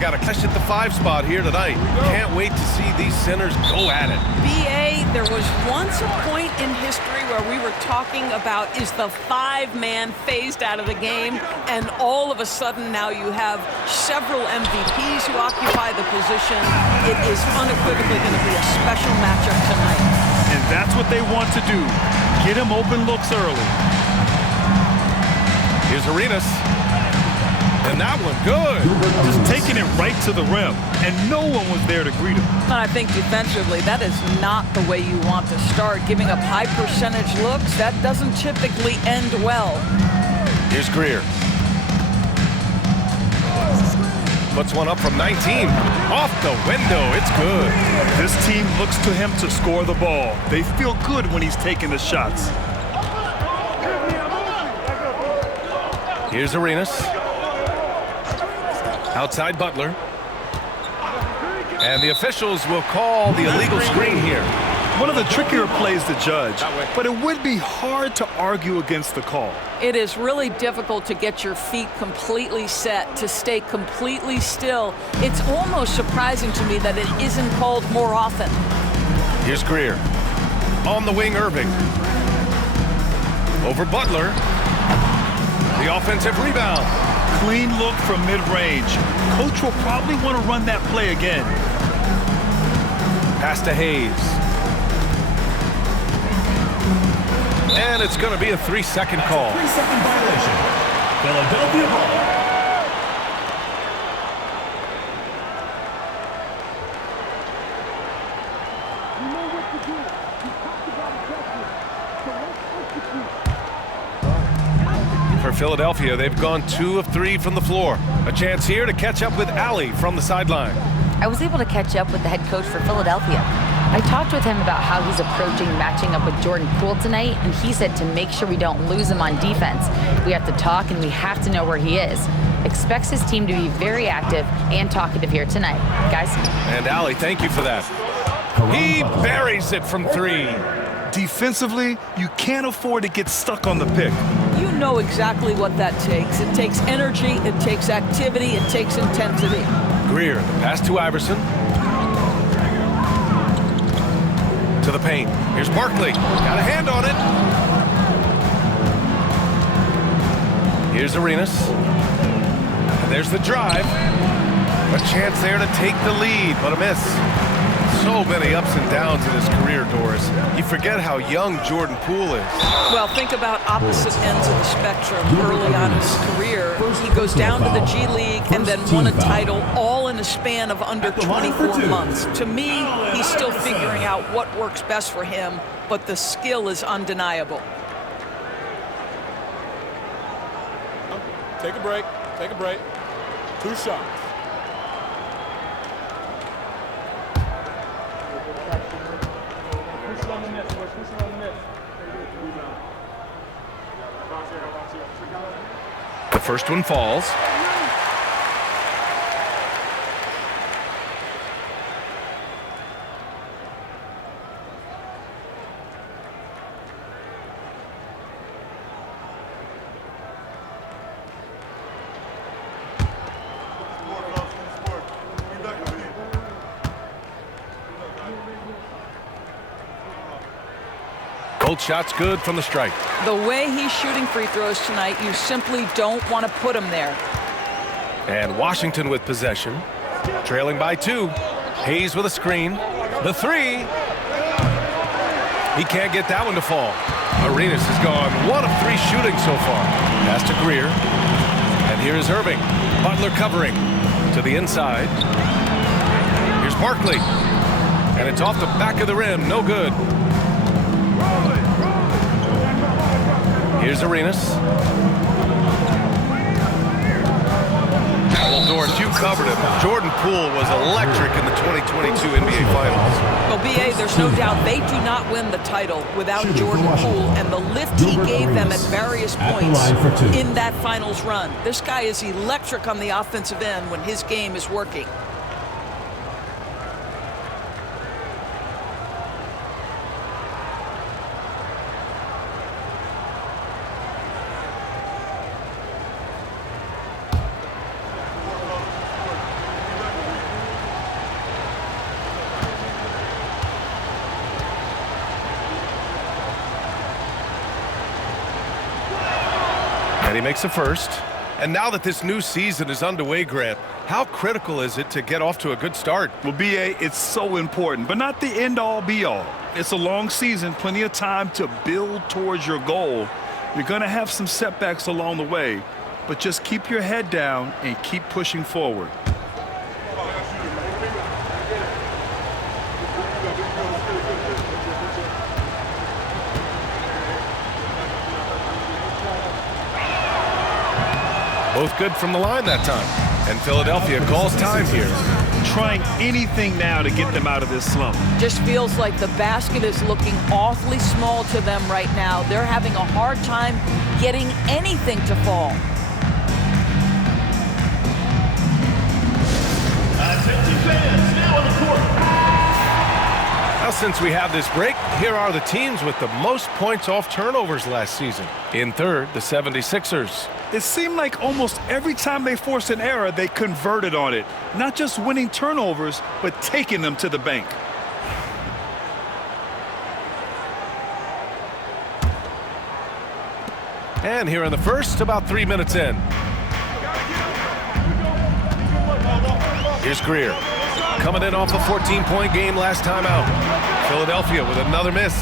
Got a clash at the 5 spot here tonight. Can't wait to see these centers go at it. BA, there was once a point in history where we were talking about, is the 5-man phased out of the game? And all of a sudden now you have several MVPs who occupy the position. It is unequivocally going to be a special matchup tonight. And that's what they want to do. Get him open looks early. Here's Arenas. And that one good. Just taking it right to the rim, and no one was there to greet him. And I think defensively, that is not the way you want to start. Giving up high percentage looks, that doesn't typically end well. Here's Greer. Puts one up from 19. Off the window, it's good. This team looks to him to score the ball. They feel good when he's taking the shots. Here's Arenas. Outside Butler. And the officials will call the illegal screen here. One of the trickier plays to judge, but it would be hard to argue against the call. It is really difficult to get your feet completely set, to stay completely still. It's almost surprising to me that it isn't called more often. Here's Greer. On the wing, Irving. Over Butler. The offensive rebound. Clean look from mid-range. Coach will probably want to run that play again. Pass to Hayes. And it's going to be a 3-second call. 3-second violation. Philadelphia ball. For Philadelphia, they've gone 2 of 3 from the floor. A chance here to catch up with Allie from the sideline. I was able to catch up with the head coach for Philadelphia. I talked with him about how he's approaching matching up with Jordan Poole tonight, and he said to make sure we don't lose him on defense, we have to talk and we have to know where he is. Expects his team to be very active and talkative here tonight. Guys? And Allie, thank you for that. He buries it from 3. Defensively, you can't afford to get stuck on the pick. You know exactly what that takes. It takes energy, it takes activity, it takes intensity. Greer, the pass to Iverson. To the paint. Here's Barkley. Got a hand on it. Here's Arenas. And there's the drive. A chance there to take the lead, but a miss. So many ups and downs in his career, Doris. You forget how young Jordan Poole is. Well, think about opposite ends of the spectrum early on in his career. He goes down to the G League and then won a title all in a span of under 24 months. To me, he's still figuring out what works best for him, but the skill is undeniable. Take a break. Take a break. 2 shots. The first one falls. Both shots good from the stripe. The way he's shooting free throws tonight, you simply don't want to put him there. And Washington with possession. Trailing by 2. Hayes with a screen. The 3. He can't get that one to fall. Arenas has gone 1 of 3 shooting so far. Pass to Greer. And here is Irving. Butler covering to the inside. Here's Barkley. And it's off the back of the rim. No good. Here's Arenas. Well, Doris, you covered him. Jordan Poole was electric in the 2022 NBA Finals. Well, BA, there's no doubt they do not win the title without Jordan Poole and the lift he gave them at various points in that finals run. This guy is electric on the offensive end when his game is working. And he makes the first. And now that this new season is underway, Grant, how critical is it to get off to a good start? Well, B.A., it's so important, but not the end-all, be-all. It's a long season, plenty of time to build towards your goal. You're going to have some setbacks along the way, but just keep your head down and keep pushing forward. Both good from the line that time. And Philadelphia calls time here. Trying anything now to get them out of this slump. Just feels like the basket is looking awfully small to them right now. They're having a hard time getting anything to fall. Attention fans, now on the court. Now, since we have this break, here are the teams with the most points off turnovers last season. In third, the 76ers. It seemed like almost every time they forced an error, they converted on it. Not just winning turnovers, but taking them to the bank. And here in the first, about 3 minutes in. Here's Greer. Coming in off a 14-point game last time out. Philadelphia with another miss.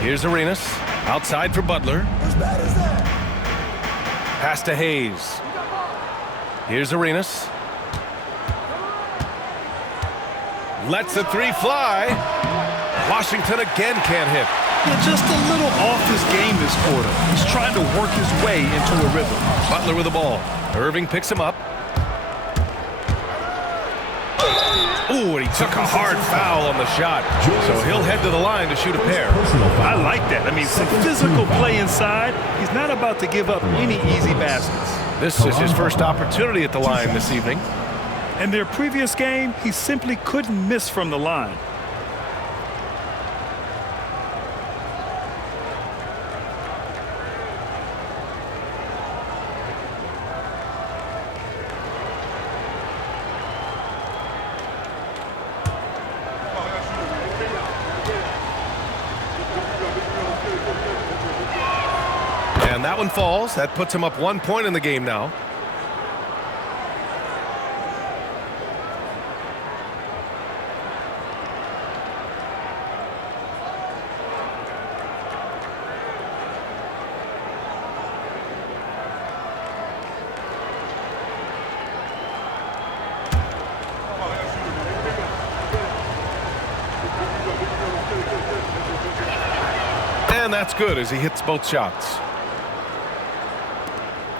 Here's Arenas. Outside for Butler. Pass to Hayes. Here's Arenas. Lets the three fly. Washington again can't hit. Yeah, just a little off his game this quarter. He's trying to work his way into a rhythm. Butler with the ball. Irving picks him up. Ooh, and he took a hard foul on the shot. So he'll head to the line to shoot a pair. I like that. I mean, some physical play inside. He's not about to give up any easy baskets. This is his first opportunity at the line this evening. In their previous game, he simply couldn't miss from the line. And that one falls. That puts him up 1 point in the game now. And that's good as he hits both shots.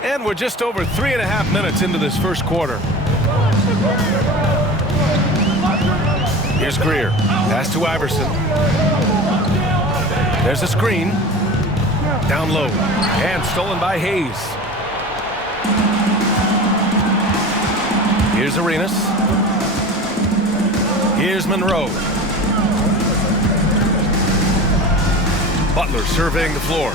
And we're just over 3.5 minutes into this first quarter. Here's Greer. Pass to Iverson. There's a screen. Down low. And stolen by Hayes. Here's Arenas. Here's Monroe. Butler surveying the floor.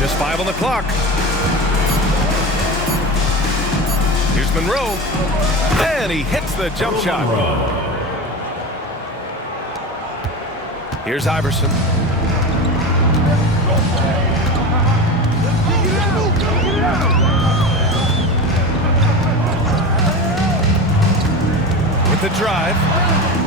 Just 5 on the clock. Here's Monroe. And he hits the jump shot. Here's Iverson. With the drive.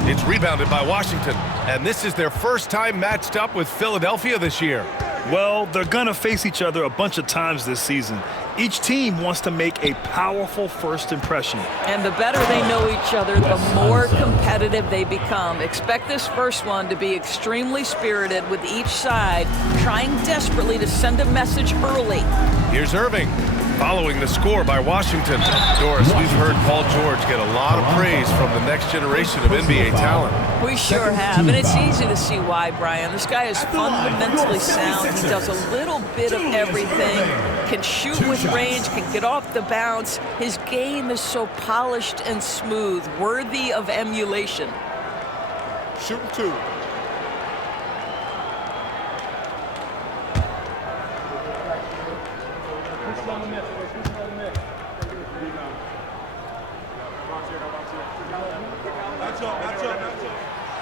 It's rebounded by Washington. And this is their first time matched up with Philadelphia this year. Well, they're going to face each other a bunch of times this season. Each team wants to make a powerful first impression. And the better they know each other, the more competitive they become. Expect this first one to be extremely spirited, with each side trying desperately to send a message early. Here's Irving, following the score by Washington. Doris, we've heard Paul George get a lot of praise from the next generation of NBA talent. We sure have, and it's easy to see why, Brian. This guy is fundamentally sound. He does a little bit of everything, can shoot with range, can get off the bounce. His game is so polished and smooth, worthy of emulation. Shooting 2.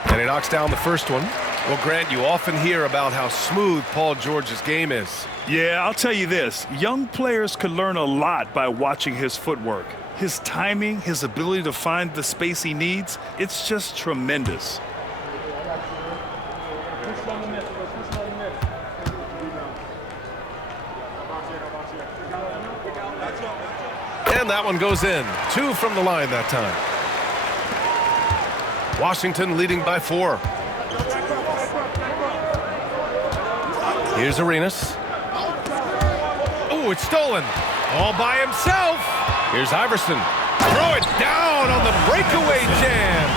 And he knocks down the first one. Well, Grant, you often hear about how smooth Paul George's game is. Yeah, I'll tell you this. Young players could learn a lot by watching his footwork. His timing, his ability to find the space he needs, it's just tremendous. And that one goes in. 2 from the line that time. Washington leading by 4. Here's Arenas. Oh, it's stolen. All by himself. Here's Iverson. Throw it down on the breakaway jam.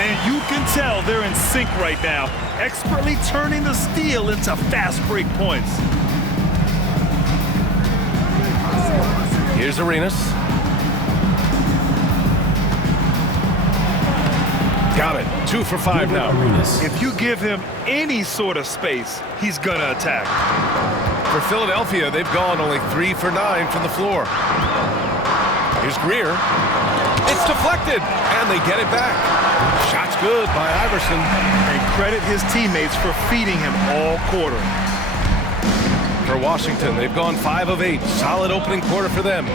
And you can tell they're in sync right now, expertly turning the steal into fast break points. Here's Arenas. Got it. 2 for 5 now. If you give him any sort of space, he's gonna attack. For Philadelphia, they've gone only 3 for 9 from the floor. Here's Greer. It's deflected, and they get it back. Shot's good by Iverson. And credit his teammates for feeding him all quarter. For Washington, they've gone 5 of 8. Solid opening quarter for them.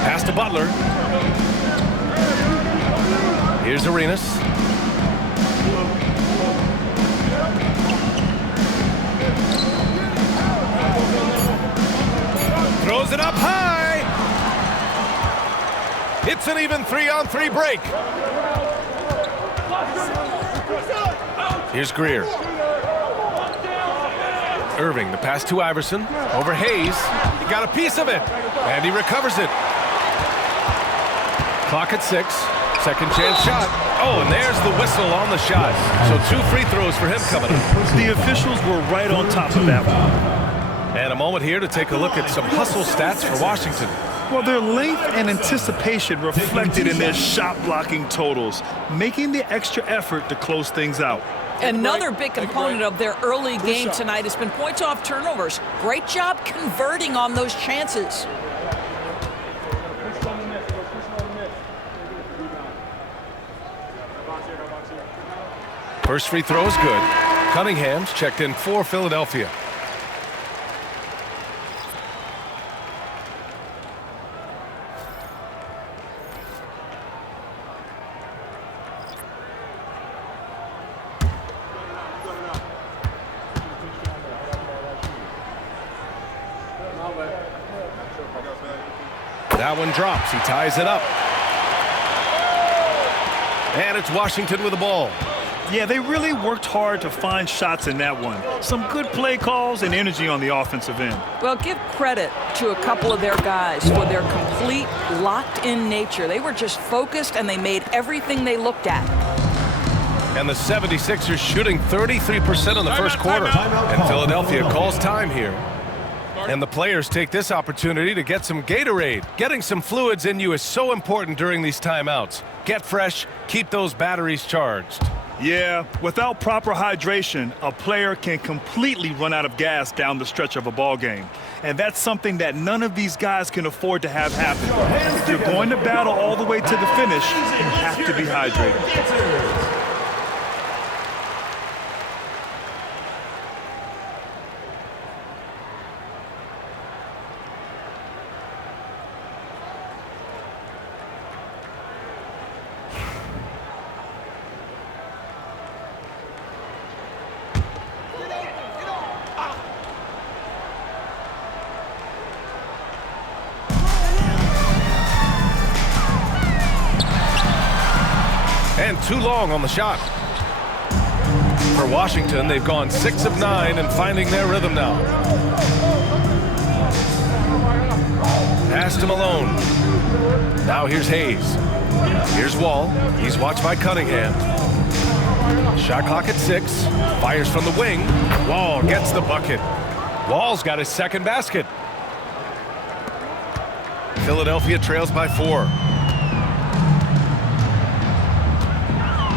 Pass to Butler. Here's Arenas. Throws it up high. It's an even 3-on-3 break. Here's Greer. Irving, the pass to Iverson. Over Hayes. He got a piece of it. And he recovers it. Clock at 6. Second chance shot. Oh, and there's the whistle on the shot. So 2 free throws for him coming up. The officials were right on top of that one. And a moment here to take a look at some hustle stats for Washington. Well, their length and anticipation reflected in their shot blocking totals, making the extra effort to close things out. Another big component of their early game tonight has been points off turnovers. Great job converting on those chances. First free throw is good. Cunningham's checked in for Philadelphia. That one drops. He ties it up. And it's Washington with the ball. Yeah, they really worked hard to find shots in that one. Some good play calls and energy on the offensive end. Well, give credit to a couple of their guys for their complete locked-in nature. They were just focused, and they made everything they looked at. And the 76ers shooting 33% in the first quarter. And Philadelphia calls time here. And the players take this opportunity to get some Gatorade. Getting some fluids in you is so important during these timeouts. Get fresh, keep those batteries charged. Yeah, without proper hydration, a player can completely run out of gas down the stretch of a ball game. And that's something that none of these guys can afford to have happen. If you're going to battle all the way to the finish, you have to be hydrated. And too long on the shot. For Washington, they've gone 6 of 9 and finding their rhythm now. Pass to Malone. Now here's Hayes. Here's Wall. He's watched by Cunningham. Shot clock at 6. Fires from the wing. Wall gets the bucket. Wall's got his second basket. Philadelphia trails by 4.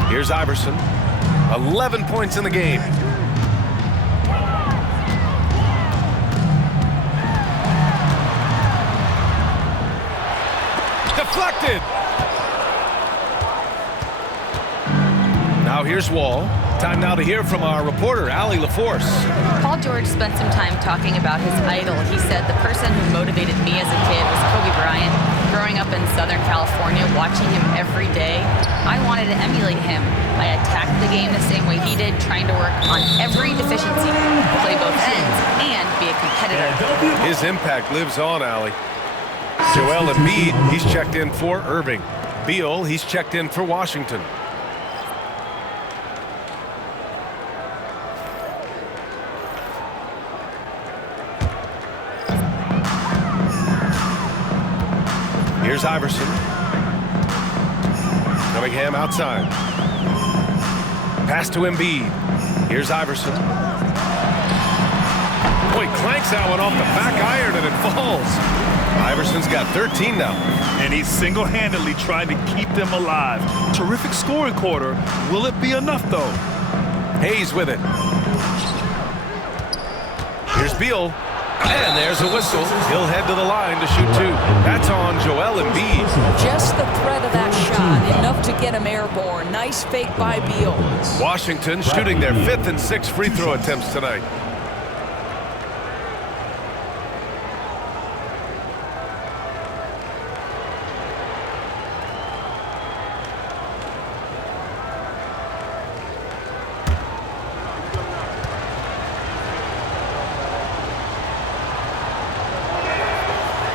Here's Iverson. 11 points in the game. Deflected. here's Wall. Time now to hear from our reporter, Allie LaForce. Paul George spent some time talking about his idol. He said, the person who motivated me as a kid was Kobe Bryant. Growing up in Southern California, watching him every day, I wanted to emulate him. I attacked the game the same way he did, trying to work on every deficiency, play both ends, and be a competitor. His impact lives on, Allie. Joel Embiid, he's checked in for Irving. Beal, he's checked in for Washington. Here's Iverson. Cunningham outside. Pass to Embiid. Here's Iverson. Boy, clanks that one off the back iron and it falls. Iverson's got 13 now. And he's single-handedly trying to keep them alive. Terrific scoring quarter. Will it be enough, though? Hayes with it. Here's Beal. And there's a whistle. He'll head to the line to shoot two. That's on Joel Embiid. Just the threat of that shot, enough to get him airborne. Nice fake by Beal. Washington shooting their 5th and 6th free throw attempts tonight.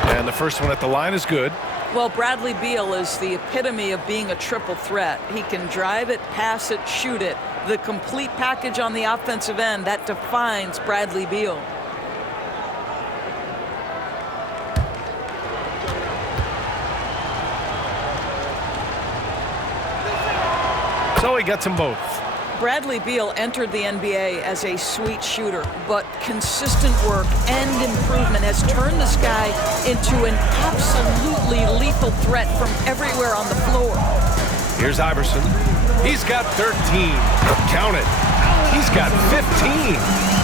And the first one at the line is good. Well, Bradley Beal is the epitome of being a triple threat. He can drive it, pass it, shoot it. The complete package on the offensive end, that defines Bradley Beal. So he gets them both. Bradley Beal entered the NBA as a sweet shooter, but consistent work and improvement has turned this guy into an absolutely lethal threat from everywhere on the floor. Here's Iverson. He's got 13. Count it. He's got 15.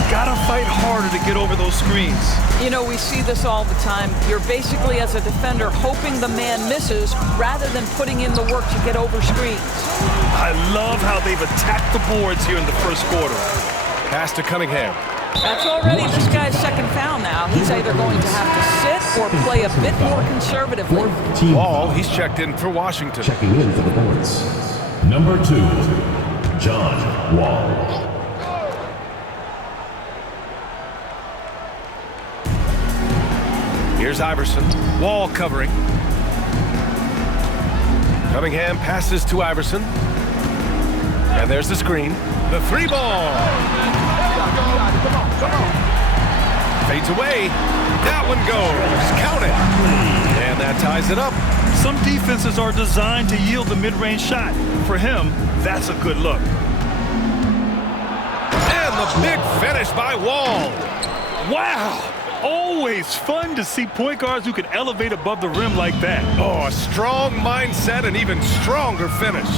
Gotta fight harder to get over those screens. You know, we see this all the time. You're basically, as a defender, hoping the man misses rather than putting in the work to get over screens. I love how they've attacked the boards here in the first quarter. Pass to Cunningham. That's already this guy's second foul now. He's either going to have to sit or play a bit more conservatively. Wall, he's checked in for Washington. Checking in for the boards. Number 2, John Wall. Here's Iverson. Wall covering. Cunningham passes to Iverson. And there's the screen. The three ball. Fades away. That one goes. Count it. And that ties it up. Some defenses are designed to yield the mid-range shot. For him, that's a good look. And the big finish by Wall. Wow! Always fun to see point guards who can elevate above the rim like that. Oh, a strong mindset and even stronger finish.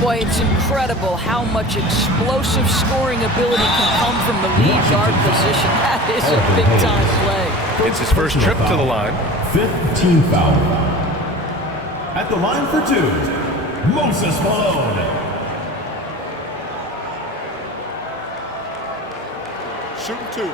Boy, it's incredible how much explosive scoring ability can come from the lead guard position. That is a big-time play. It's his first trip to the line. 5th team foul. At the line for 2, Moses Malone. Shooting 2.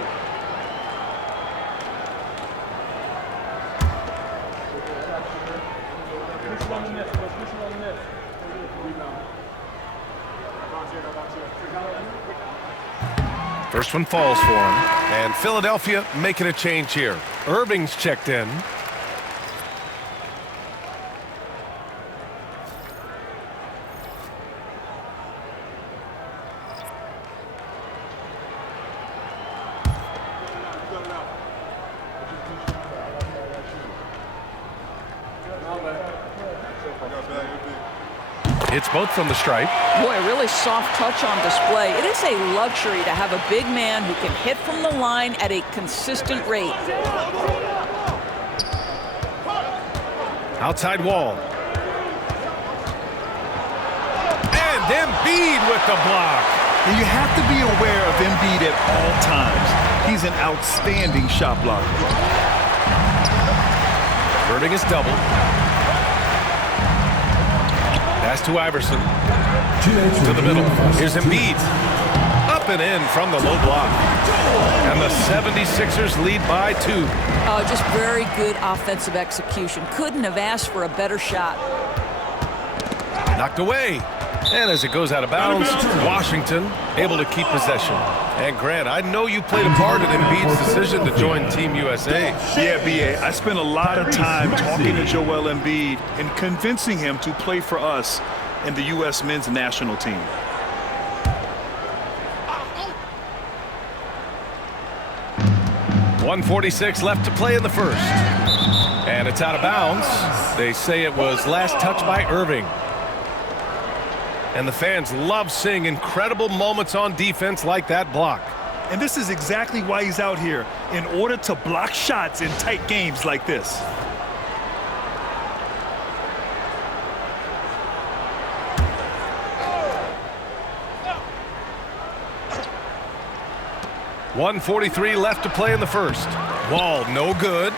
First one falls for him. And Philadelphia making a change here. Irving's checked in. It's both from the stripe. Boy, a really soft touch on display. It is a luxury to have a big man who can hit from the line at a consistent rate. Outside Wall. And Embiid with the block. And you have to be aware of Embiid at all times. He's an outstanding shot blocker. Birding is double. Pass to Iverson. To the middle. Here's Embiid. Up and in from the low block. And the 76ers lead by 2. Oh, just very good offensive execution. Couldn't have asked for a better shot. Knocked away. And as it goes out of bounds, Washington able to keep possession. And Grant, I know you played a part in Embiid's decision to join Team USA. Yeah, B.A., I spent a lot of time talking to Joel Embiid and convincing him to play for us in the U.S. men's national team. .146 left to play in the first. And it's out of bounds. They say it was last touched by Irving. And the fans love seeing incredible moments on defense like that block. And this is exactly why he's out here, in order to block shots in tight games like this. .143 left to play in the first. Wall, no good.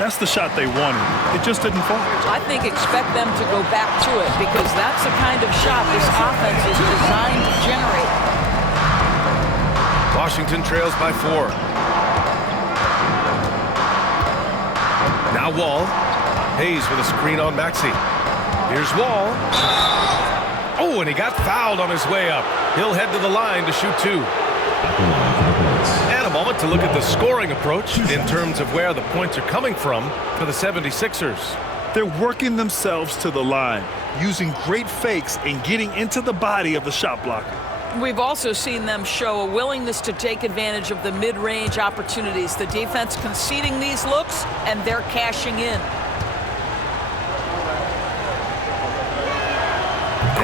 That's the shot they wanted. It just didn't fall. I think expect them to go back to it because that's the kind of shot this offense is designed to generate. Washington trails by 4. Now Wall. Hayes with a screen on Maxey. Here's Wall. Oh, and he got fouled on his way up. He'll head to the line to shoot 2. And a moment to look at the scoring approach in terms of where the points are coming from for the 76ers. They're working themselves to the line, using great fakes and getting into the body of the shot blocker. We've also seen them show a willingness to take advantage of the mid-range opportunities. The defense conceding these looks, and they're cashing in.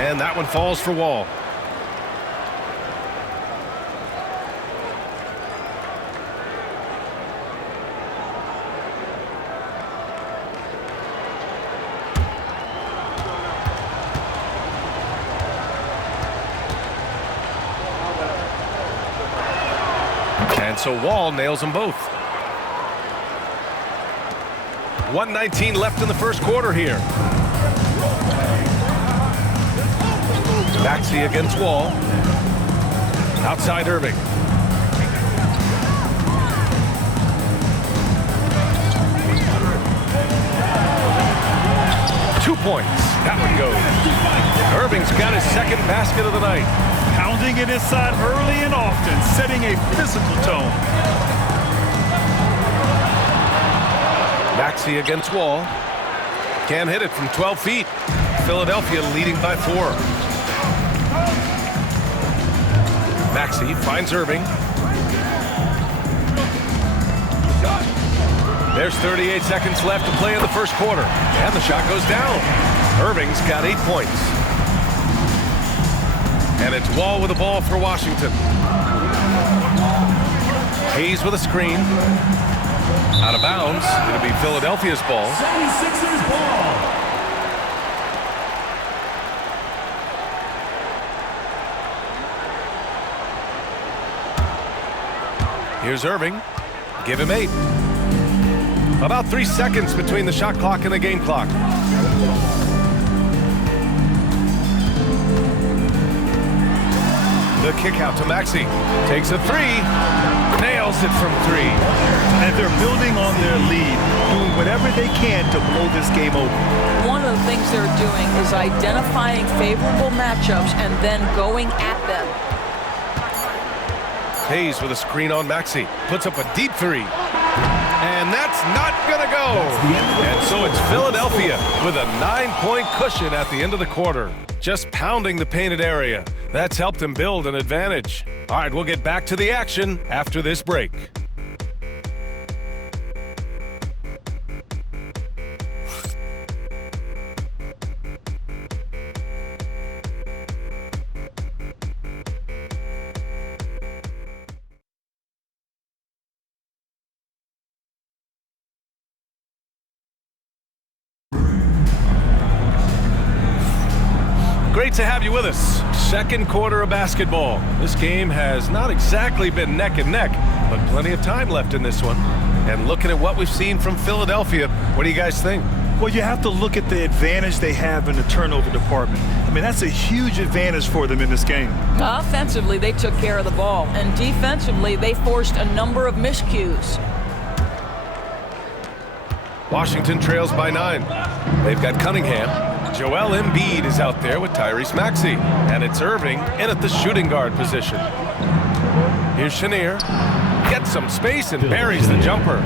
And that one falls for Wall. And so Wall nails them both. 1:19 left in the first quarter here. Maxey against Wall. Outside Irving. Two points. That one goes. Irving's got his second basket of the night. Pounding it inside early and often, setting a physical tone. Maxey against Wall. Can't hit it from 12 feet. Philadelphia leading by 4. Maxey finds Irving. There's 38 seconds left to play in the first quarter. And the shot goes down. Irving's got 8 points. And it's Wall with the ball for Washington. Hayes with a screen. Out of bounds. It'll be Philadelphia's ball. 76ers ball. Here's Irving. Give him 8. About 3 seconds between the shot clock and the game clock. The kick out to Maxey. Takes a 3. Nails it from 3. And they're building on their lead, doing whatever they can to blow this game open. One of the things they're doing is identifying favorable matchups and then going at them. Hayes with a screen on Maxey. Puts up a deep 3. And that's not going to go. And so it's Philadelphia with a 9-point cushion at the end of the quarter. Just pounding the painted area. That's helped them build an advantage. All right, we'll get back to the action after this break. Great to have you with us. Second quarter of basketball. This game has not exactly been neck and neck, but plenty of time left in this one. And looking at what we've seen from Philadelphia, what do you guys think? Well, you have to look at the advantage they have in the turnover department. I mean, that's a huge advantage for them in this game. Offensively, they took care of the ball, and defensively, they forced a number of miscues. Washington trails by 9. They've got Cunningham. Joel Embiid is out there with Tyrese Maxey. And it's Irving in at the shooting guard position. Here's Chenier. Gets some space and buries the jumper.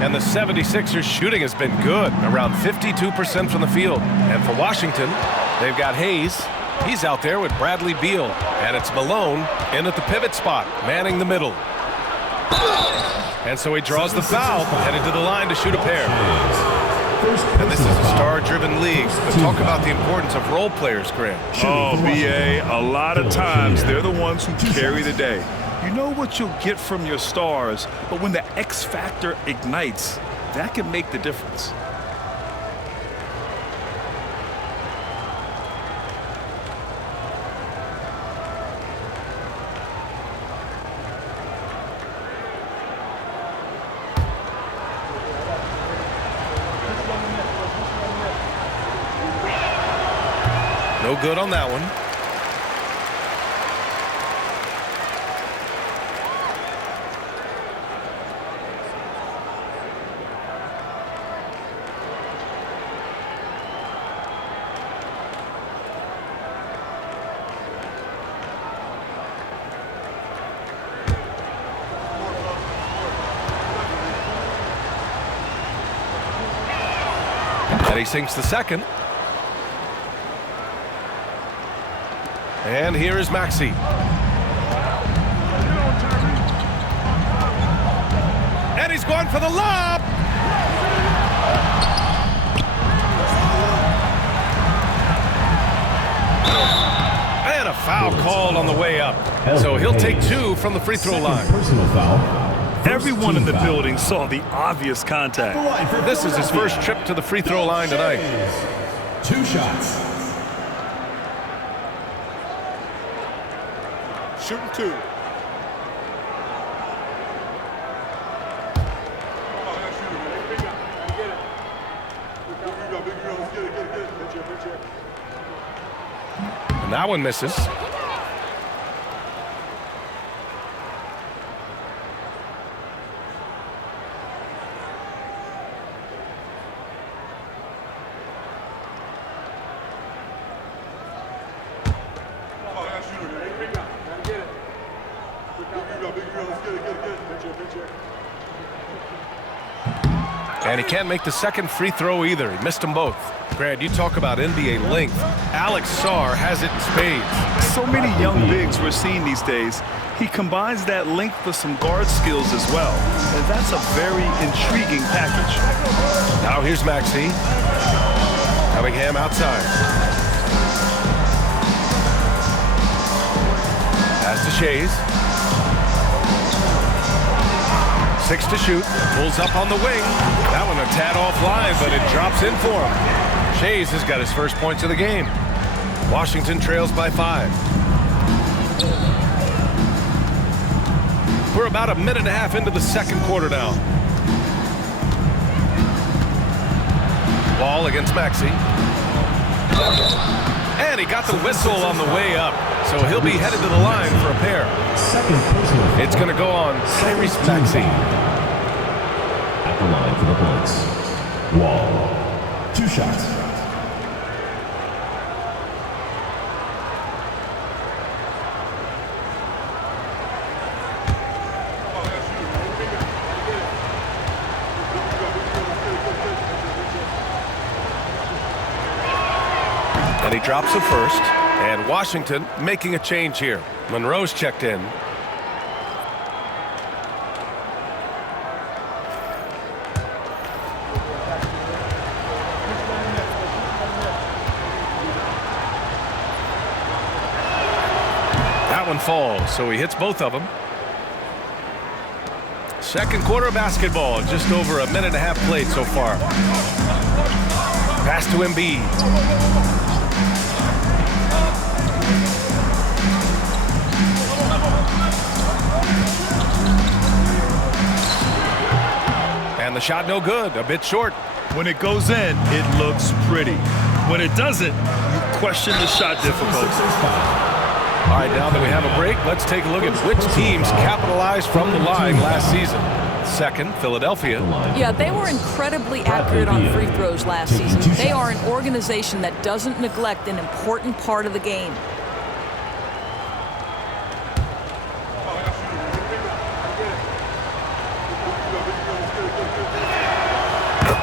And the 76ers shooting has been good, around 52% from the field. And for Washington, they've got Hayes. He's out there with Bradley Beal. And it's Malone in at the pivot spot, manning the middle. And so he draws the foul, headed to the line to shoot a pair. And this is a star-driven league, but talk about the importance of role players, Grant. Oh, BA, a lot of times they're the ones who carry the day. You know what you'll get from your stars, but when the X factor ignites, that can make the difference. No good on that one. And he sinks the second. And here is Maxey. And he's going for the lob. And a foul called on the way up. So he'll take 2 from the free throw line. Personal foul. Everyone in the building saw the obvious contact. This is his first trip to the free throw line tonight. 2 shots. Shooting 2. And that one misses. And he can't make the second free throw either. He missed them both. Grant, you talk about NBA length. Alex Sarr has it in spades. So many young bigs we're seeing these days. He combines that length with some guard skills as well. And that's a very intriguing package. Now here's Maxey. Cunningham outside. Pass to Shays. 6 to shoot. Pulls up on the wing. That one a tad offline, but it drops in for him. Shays has got his first points of the game. Washington trails by 5. We're about a minute and a half into the second quarter now. Ball against Maxey. And he got the whistle on the way up. So he'll be headed to the line for a pair. It's going to go on Tyrese Maxey. At the line for the points. Wall. 2 shots. And he drops the first. And Washington making a change here. Monroe's checked in. That one falls, so he hits both of them. Second quarter basketball, just over a minute and a half played so far. Pass to Embiid. The shot no good, a bit short. When it goes in, it looks pretty. When it doesn't, you question the shot difficulty. All right, now that we have a break, let's take a look at which teams capitalized from the line last season. Second, Philadelphia. Yeah, they were incredibly accurate on free throws last season. They are an organization that doesn't neglect an important part of the game.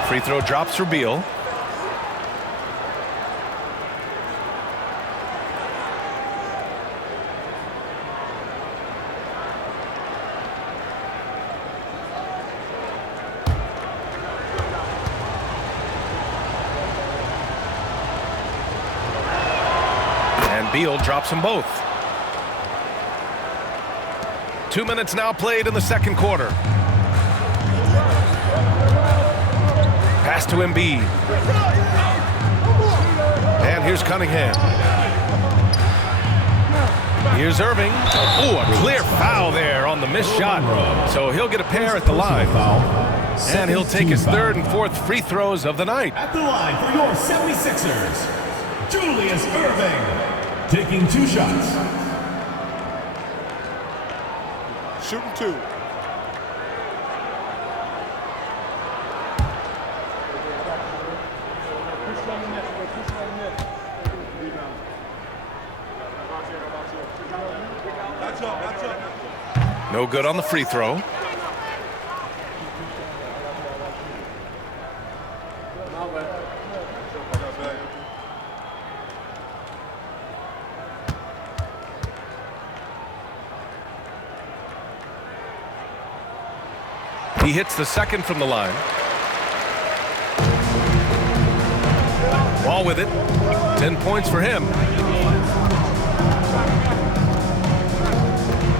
Free throw drops for Beal. And Beal drops them both. 2 minutes now played in the second quarter. Pass to Embiid. And here's Cunningham. Here's Irving. Oh, a clear foul there on the missed shot. So he'll get a pair at the line. And he'll take his third and fourth free throws of the night. At the line for your 76ers, Julius Irving, taking 2 shots. Shooting 2. No good on the free throw. He hits the second from the line. Ball with it. 10 points for him.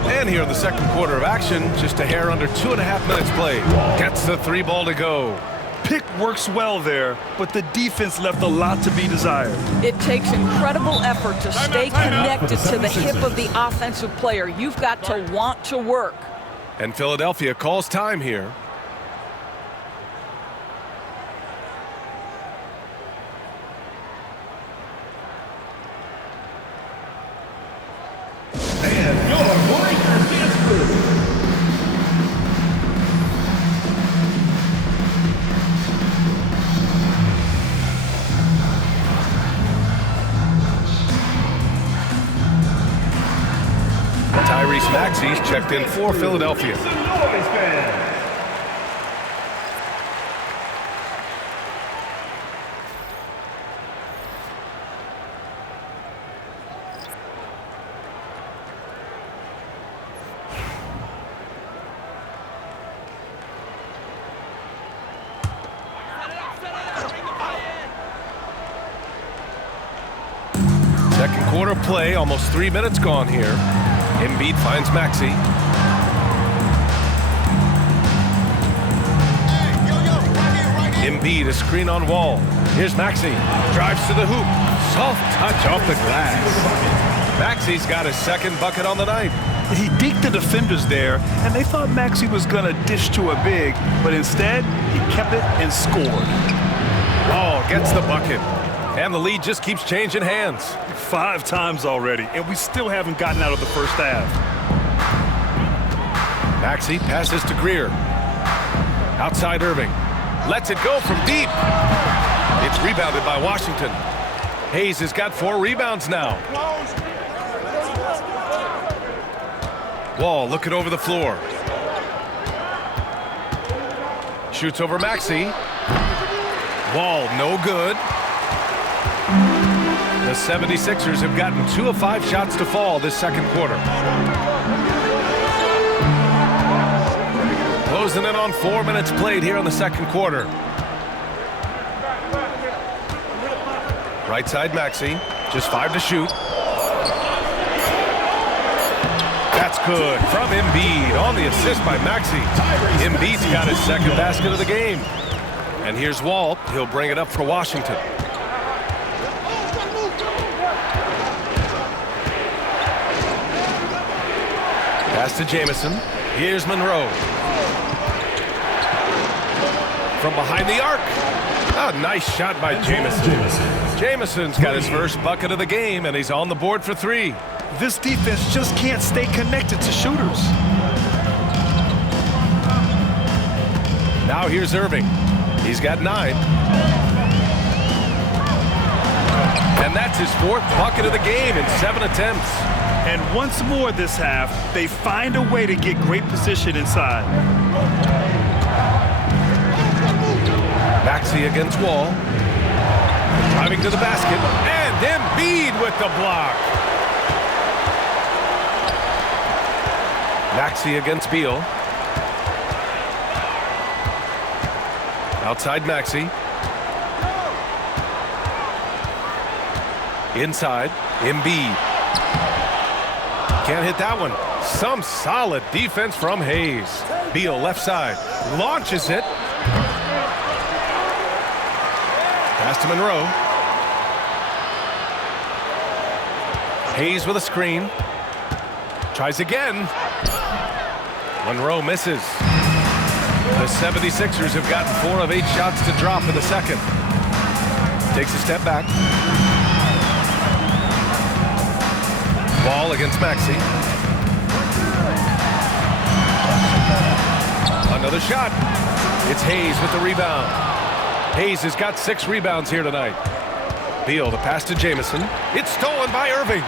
And here in the second quarter of action, just a hair under 2.5 minutes played. Gets the 3 ball to go. Pick works well there, but the defense left a lot to be desired. It takes incredible effort to stay connected to the hip of the offensive player. You've got to want to work. And Philadelphia calls time here. And your Lakers dance crew. Tyrese Maxey's checked in for Philadelphia. Second quarter play, almost 3 minutes gone here. Embiid finds Maxey. Embiid, a screen on Wall. Here's Maxey. Drives to the hoop. Soft touch off the glass. Maxey's got his second bucket on the night. He deked the defenders there, and they thought Maxey was going to dish to a big, but instead, he kept it and scored. Wall gets the bucket. And the lead just keeps changing hands. 5 times already, and we still haven't gotten out of the first half. Maxey passes to Greer. Outside Irving. Lets it go from deep. It's rebounded by Washington. Hayes has got 4 rebounds now. Wall looking over the floor. Shoots over Maxey. Wall no good. The 76ers have gotten 2 of 5 shots to fall this second quarter. Closing in on 4 minutes played here in the second quarter. Right side Maxey, just 5 to shoot. That's good from Embiid on the assist by Maxey. Embiid's got his second basket of the game. And here's Wall. He'll bring it up for Washington. Pass to Jamison. Here's Monroe. from behind the arc. A nice shot by Jamison. Jamison's got his first bucket of the game, and he's on the board for 3. This defense just can't stay connected to shooters. Now here's Irving. He's got 9. And that's his 4th bucket of the game in 7 attempts. And once more this half, they find a way to get great position inside. Maxey against Wall. Driving to the basket. And Embiid with the block. Maxey against Beal. Outside Maxey. Inside, Embiid. Can't hit that one. Some solid defense from Hayes. Beal left side. Launches it. Pass to Monroe. Hayes with a screen. Tries again. Monroe misses. The 76ers have gotten 4 of 8 shots to drop in the second. Takes a step back. Ball against Maxey. Another shot. It's Hayes with the rebound. Hayes has got 6 rebounds here tonight. Beal, the pass to Jamison. It's stolen by Irving.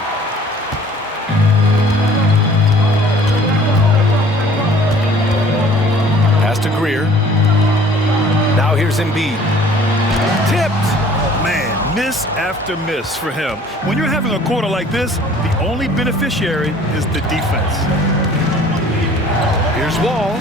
Pass to Greer. Now here's Embiid. Tipped. Man, miss after miss for him. When you're having a quarter like this, the only beneficiary is the defense. Here's Wall.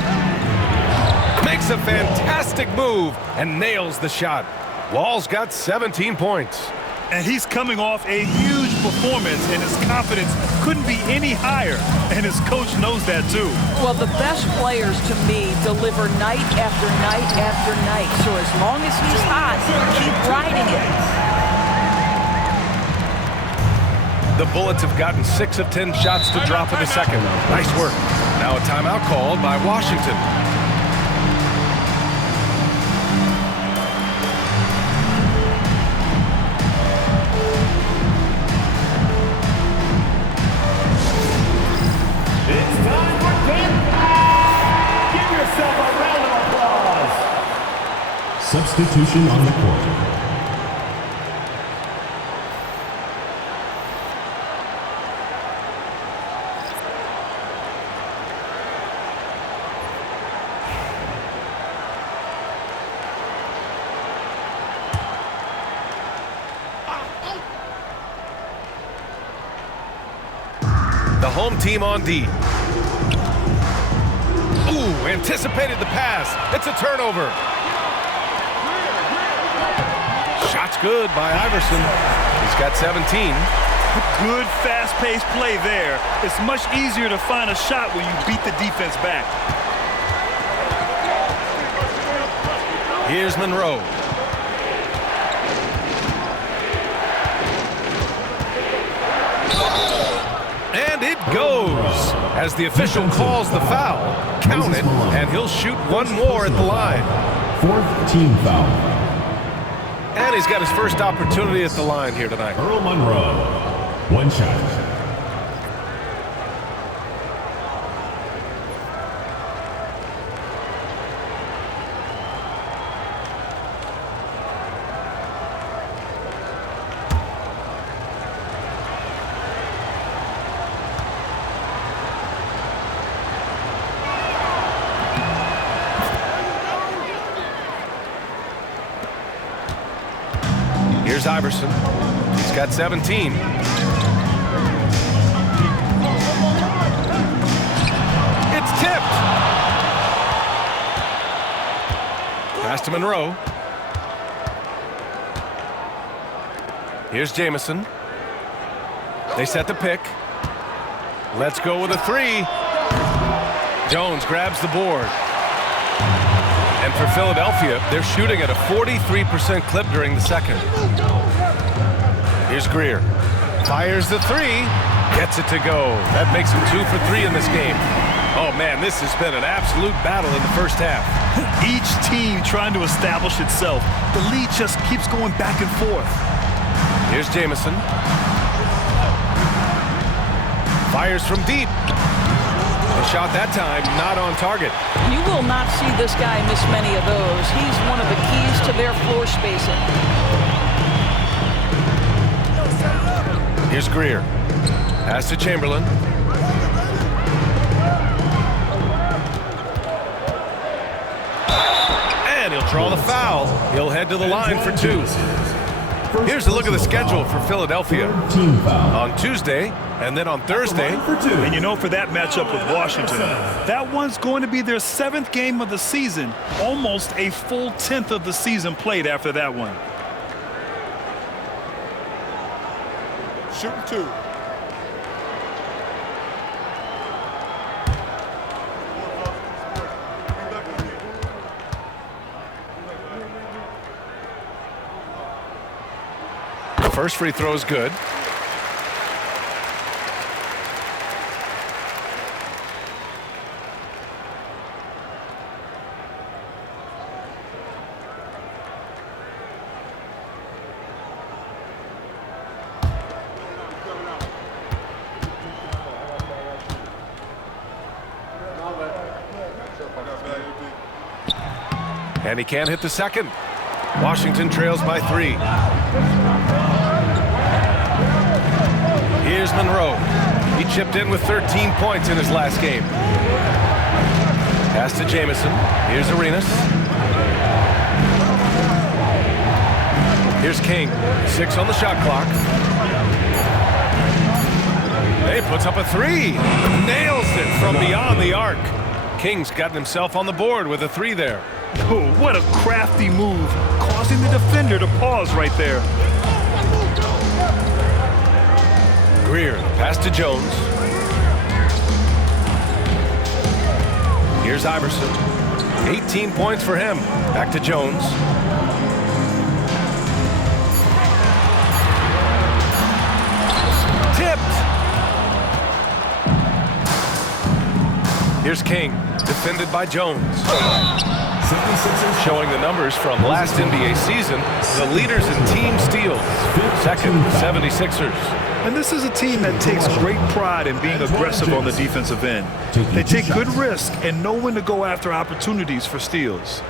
Makes a fantastic move and nails the shot. Wall's got 17 points. And he's coming off a huge performance, and his confidence couldn't be any higher. And his coach knows that, too. Well, the best players, to me, deliver night after night after night. So as long as he's hot, keep riding it. The Bullets have gotten 6 of 10 shots to drop in the second. Nice work. Now a timeout called by Washington. It's time for Denver. Give yourself a round of applause. Substitution on the court. The home team on D. Ooh, anticipated the pass. It's a turnover. Shot's good by Iverson. He's got 17. Good, fast-paced play there. It's much easier to find a shot when you beat the defense back. Here's Monroe. And it goes. As the official calls the foul, count it, and he'll shoot one more at the line. 4th team foul. And he's got his first opportunity at the line here tonight. Earl Monroe. 1 shot. Here's Iverson. He's got 17. It's tipped. Pass to Monroe. Here's Jamison. They set the pick. Let's go with a 3. Jones grabs the board. And for Philadelphia, they're shooting at a 43% clip during the second. Here's Greer. Fires the 3. Gets it to go. That makes him 2 for 3 in this game. Oh, man, this has been an absolute battle in the first half. Each team trying to establish itself. The lead just keeps going back and forth. Here's Jamison. Fires from deep. The shot that time not on target. You will not see this guy miss many of those. He's one of the keys to their floor spacing. Here's Greer. Pass to Chamberlain. And he'll draw the foul. He'll head to the line for two. Here's a look at the schedule for Philadelphia. On Tuesday, and then on Thursday. And you know, for that matchup with Washington, that one's going to be their 7th game of the season. Almost a full 10th of the season played after that one. Shooting 2. First free throw is good. And he can't hit the second. Washington trails by 3. Here's Monroe. He chipped in with 13 points in his last game. Pass to Jamison. Here's Arenas. Here's King. 6 on the shot clock. He puts up a 3. Nails it from beyond the arc. King's gotten himself on the board with a 3 there. Oh, what a crafty move, causing the defender to pause right there. Greer, pass to Jones. Here's Iverson. 18 points for him. Back to Jones. Tipped. Here's King, defended by Jones. Showing the numbers from last NBA season, the leaders in team steals. Second, 76ers. And this is a team that takes great pride in being aggressive on the defensive end. They take good risk and know when to go after opportunities for steals.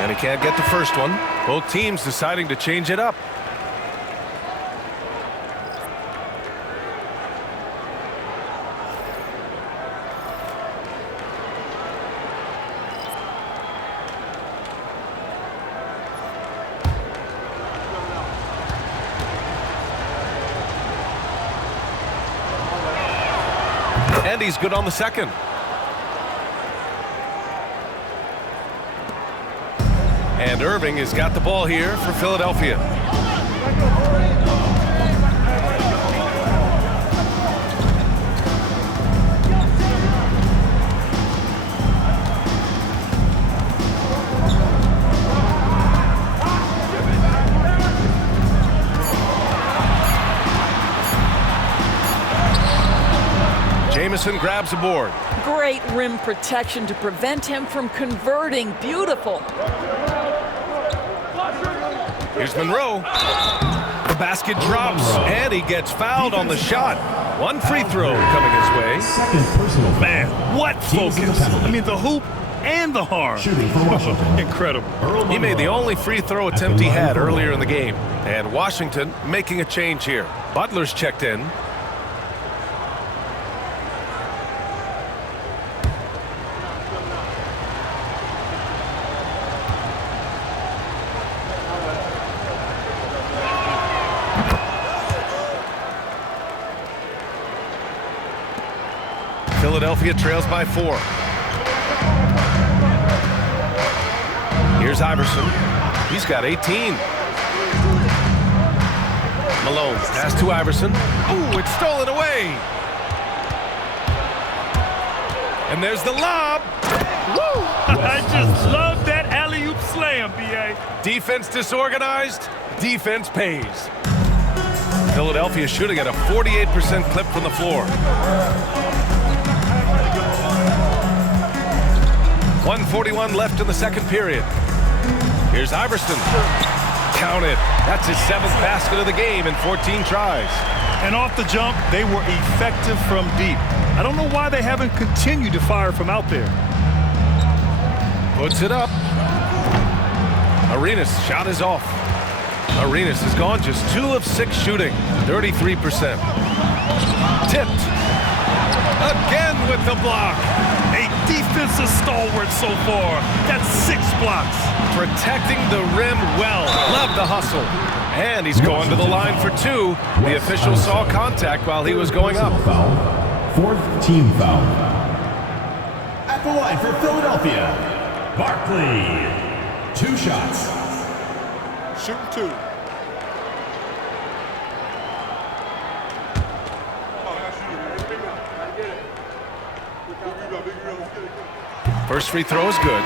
And he can't get the first one. Both teams deciding to change it up. And he's good on the second. And Irving has got the ball here for Philadelphia. Jamison grabs the board. Great rim protection to prevent him from converting. Beautiful. Here's Monroe. The basket drops, and he gets fouled on the shot. One free throw coming his way. Man, what focus. I mean, the hoop and the harm. Incredible. He made the only free throw attempt he had earlier in the game. And Washington making a change here. Butler's checked in. Philadelphia trails by 4. Here's Iverson. He's got 18. Malone, pass to Iverson. Ooh, it's stolen away. And there's the lob. Woo! I just love that alley-oop slam, B.A. Defense disorganized, defense pays. Philadelphia shooting at a 48% clip from the floor. 1:41 left in the second period. Here's Iverson. Count it. That's his 7th basket of the game in 14 tries. And off the jump, they were effective from deep. I don't know why they haven't continued to fire from out there. Puts it up. Arenas' shot is off. Arenas has gone just 2 of 6 shooting, 33%. Tipped. Again with the block. A defensive stalwart so far. That's 6 blocks. Protecting the rim well. Love the hustle. And he's going to the line for 2. The official saw contact while he was going up. Foul. 4th team foul. At the line for Philadelphia, Barkley. 2 shots. Shooting 2. First free throw is good.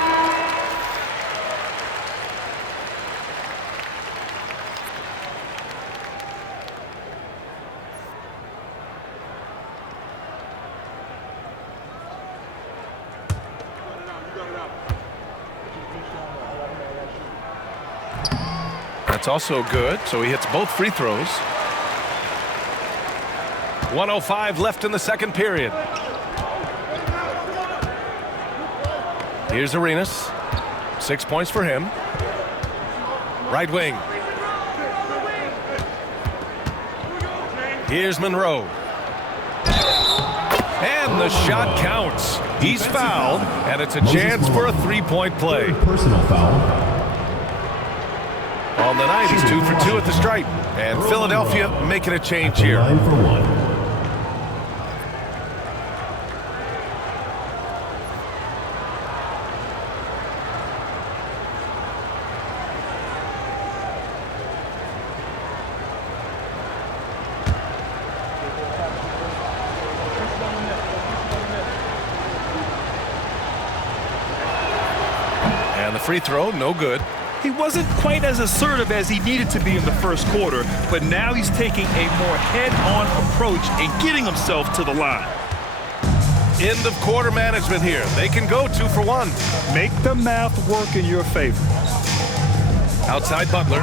That's also good, so he hits both free throws. 1:05 left in the second period. Here's Arenas. 6 points for him. Right wing. Here's Monroe. And the shot counts. He's fouled, and it's a chance for a 3-point play. Personal foul. On the night, he's 2 for 2 at the stripe. And Philadelphia making a change here. 9 for 1. And the free throw, no good. He wasn't quite as assertive as he needed to be in the first quarter, but now he's taking a more head-on approach and getting himself to the line. End of quarter management here. They can go 2 for 1. Make the math work in your favor. Outside Butler.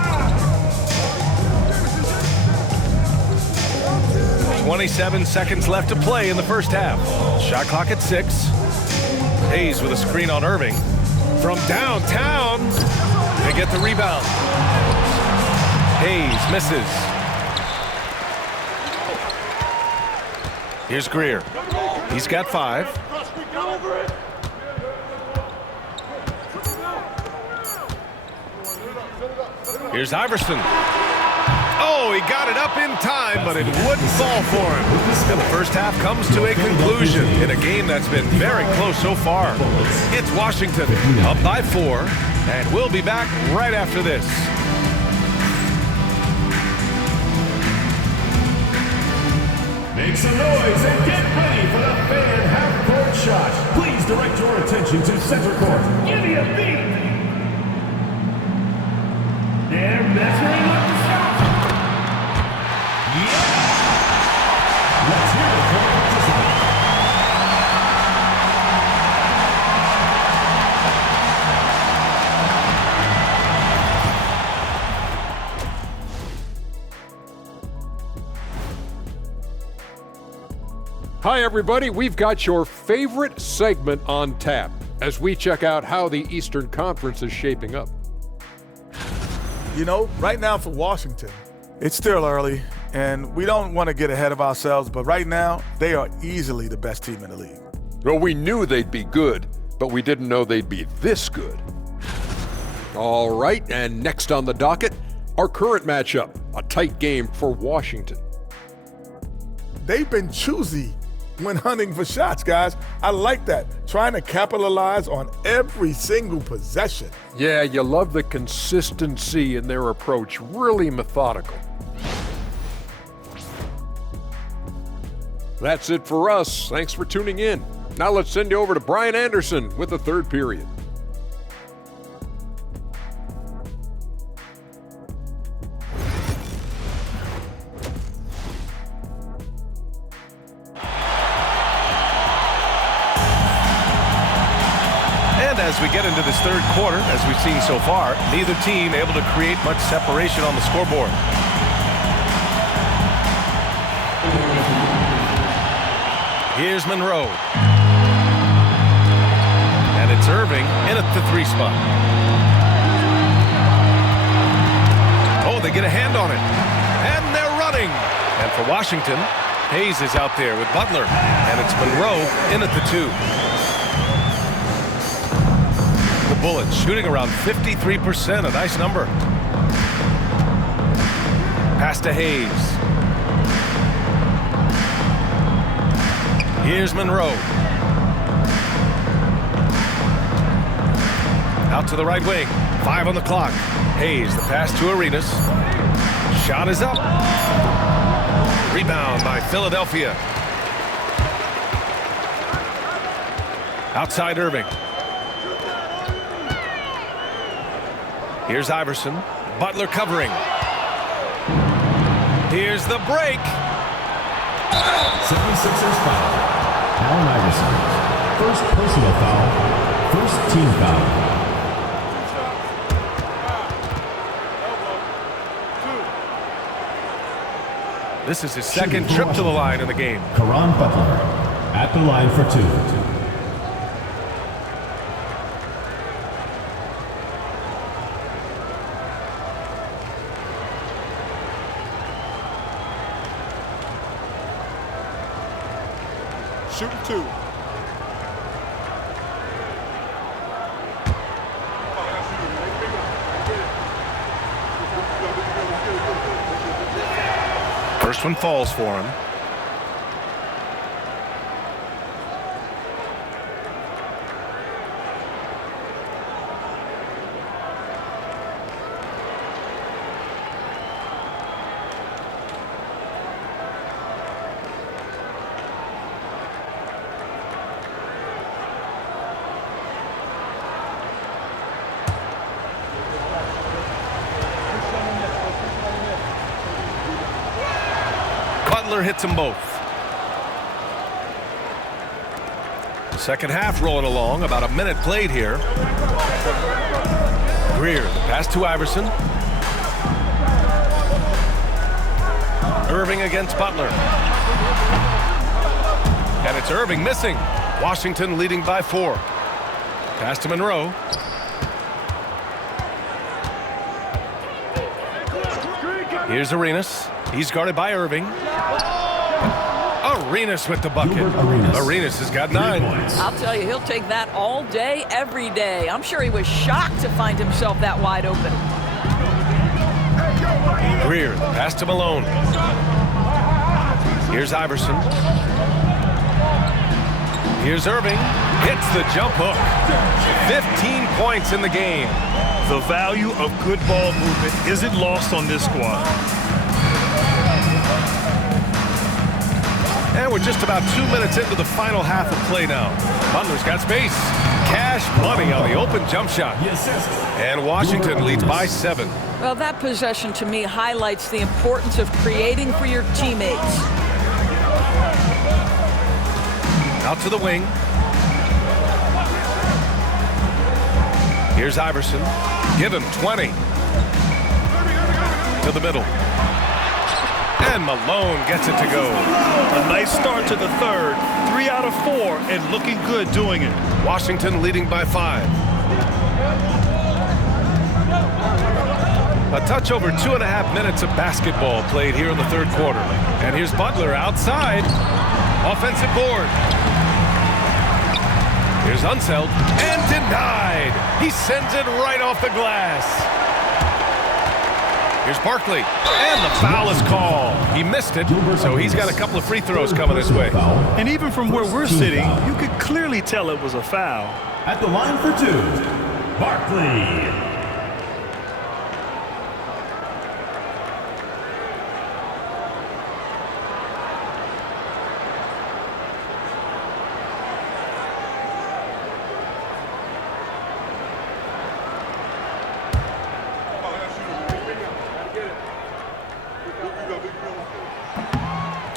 27 seconds left to play in the first half. Shot clock at 6. Hayes with a screen on Irving. From downtown, they get the rebound. Hayes misses. Here's Greer. He's got 5. Here's Iverson. Oh, he got it up in time, but it wouldn't fall for him. And the first half comes to a conclusion in a game that's been very close so far. It's Washington up by 4, and we'll be back right after this. Make some noise and get ready for the fan half-court shot. Please direct your attention to center court. Give me a beat. They're measuring up the shot. Yeah! Let's hear it for the participant. Hi, everybody. We've got your favorite segment on tap as we check out how the Eastern Conference is shaping up. You know, right now for Washington, it's still early, and we don't want to get ahead of ourselves, but right now, they are easily the best team in the league. Well, we knew they'd be good, but we didn't know they'd be this good. All right, and next on the docket, our current matchup, a tight game for Washington. They've been choosy when hunting for shots, guys. I like that. Trying to capitalize on every single possession. Yeah, you love the consistency in their approach, really methodical. That's it for us. Thanks for tuning in. Now let's send you over to Brian Anderson with the third period. And as we get into this third quarter, as we've seen so far, neither team able to create much separation on the scoreboard. Here's Monroe. And it's Irving in at the 3 spot. Oh, they get a hand on it. And they're running. And for Washington, Hayes is out there with Butler. And it's Monroe in at the 2. The Bullets shooting around 53%, a nice number. Pass to Hayes. Here's Monroe. Out to the right wing. 5 on the clock. Hayes, the pass to Arenas. Shot is up. Rebound by Philadelphia. Outside Irving. Here's Iverson. Butler covering. Here's the break. 76ers foul. Allen Iverson. First personal foul. First team foul. This is his second trip to the line in the game. Caron Butler at the line for 2. Shooting 2. First one falls for him. Butler hits them both. Second half rolling along, about a minute played here. Greer, the pass to Iverson. Irving against Butler. And it's Irving missing. Washington leading by 4. Pass to Monroe. Here's Arenas. He's guarded by Irving. Arenas with the bucket. Arenas has got 9. I'll tell you, he'll take that all day, every day. I'm sure he was shocked to find himself that wide open. Greer, the pass to Malone. Here's Iverson. Here's Irving. Hits the jump hook. 15 points in the game. The value of good ball movement isn't lost on this squad. And we're just about 2 minutes into the final half of play now. Butler's got space. Cash money on the open jump shot. And Washington leads by 7. Well, that possession to me highlights the importance of creating for your teammates. Out to the wing. Here's Iverson. Give him 20. To the middle. And Malone gets it to go. A nice start to the third. 3 out of 4 and looking good doing it. Washington leading by 5. A touch over 2.5 minutes of basketball played here in the third quarter. And here's Butler outside. Offensive board. Here's Unseld. And denied. He sends it right off the glass. Here's Barkley. And the foul is called. He missed it, so he's got a couple of free throws coming his way. And even from where we're sitting, you could clearly tell it was a foul. At the line for 2, Barkley.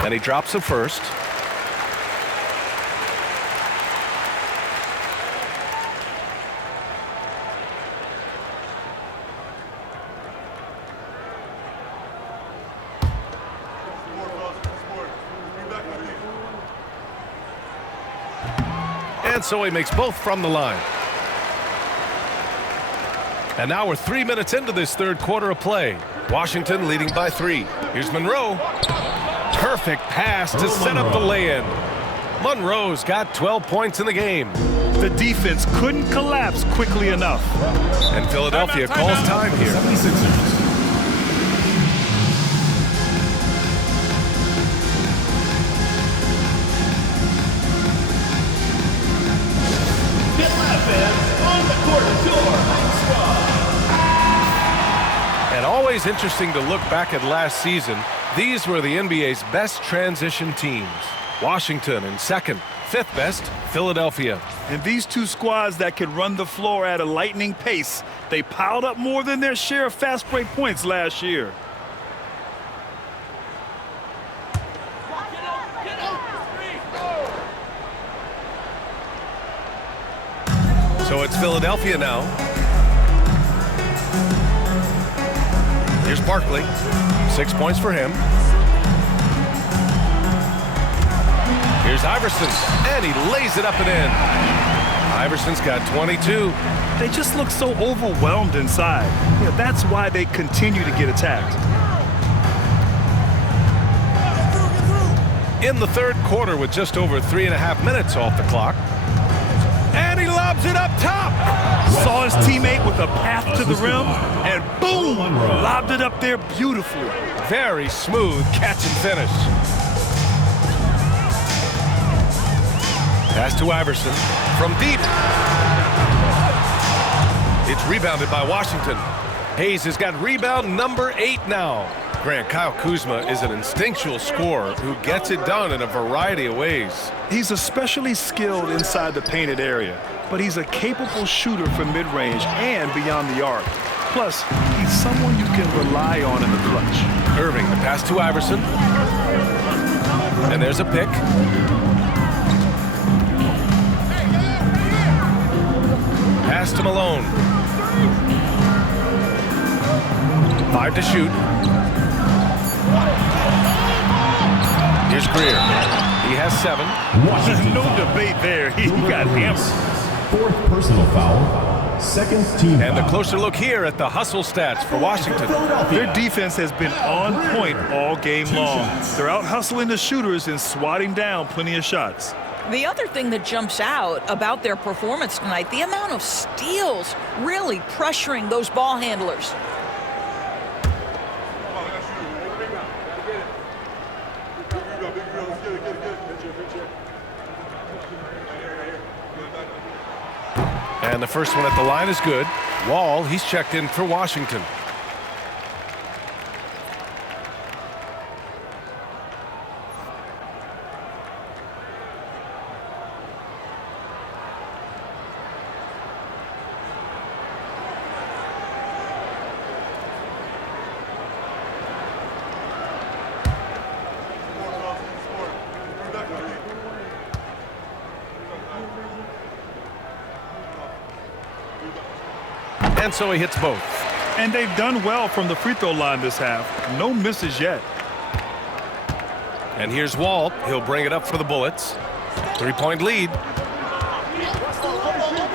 And he drops it first. And so he makes both from the line. And now we're 3 minutes into this third quarter of play. Washington leading by 3. Here's Monroe. Perfect pass to set up the lay-in. Monroe's got 12 points in the game. The defense couldn't collapse quickly enough. And Philadelphia calls time here. 76ers. And always interesting to look back at last season. These were the NBA's best transition teams. Washington in second, fifth best, Philadelphia. And these two squads that could run the floor at a lightning pace, they piled up more than their share of fast break points last year. So it's Philadelphia now. Here's Barkley. 6 points for him. Here's Iverson, and he lays it up and in. Iverson's got 22. They just look so overwhelmed inside. Yeah, that's why they continue to get attacked. In the third quarter with just over 3.5 minutes off the clock. And he lobs it up top. Saw his teammate with a path to the rim, and boom, lobbed it up there beautifully. Very smooth catch and finish. Pass to Iverson from deep. It's rebounded by Washington. Hayes has got rebound number 8 now. Grant, Kyle Kuzma is an instinctual scorer who gets it done in a variety of ways. He's especially skilled inside the painted area, but he's a capable shooter from mid-range and beyond the arc. Plus, he's someone you can rely on in the clutch. Irving, the pass to Iverson. And there's a pick. Pass to Malone. 5 to shoot. Here's Greer. He has 7. No debate there. He got hammered. 4th personal foul. 2nd team And the foul. closer look here at the hustle stats for Washington. Their defense has been on point all game long. They're out hustling the shooters and swatting down plenty of shots. The other thing that jumps out about their performance tonight, the amount of steals really pressuring those ball handlers. And the first one at the line is good. Wall, he's checked in for Washington. And so he hits both. And they've done well from the free throw line this half. No misses yet. And here's Wall. He'll bring it up for the Bullets. 3-point lead.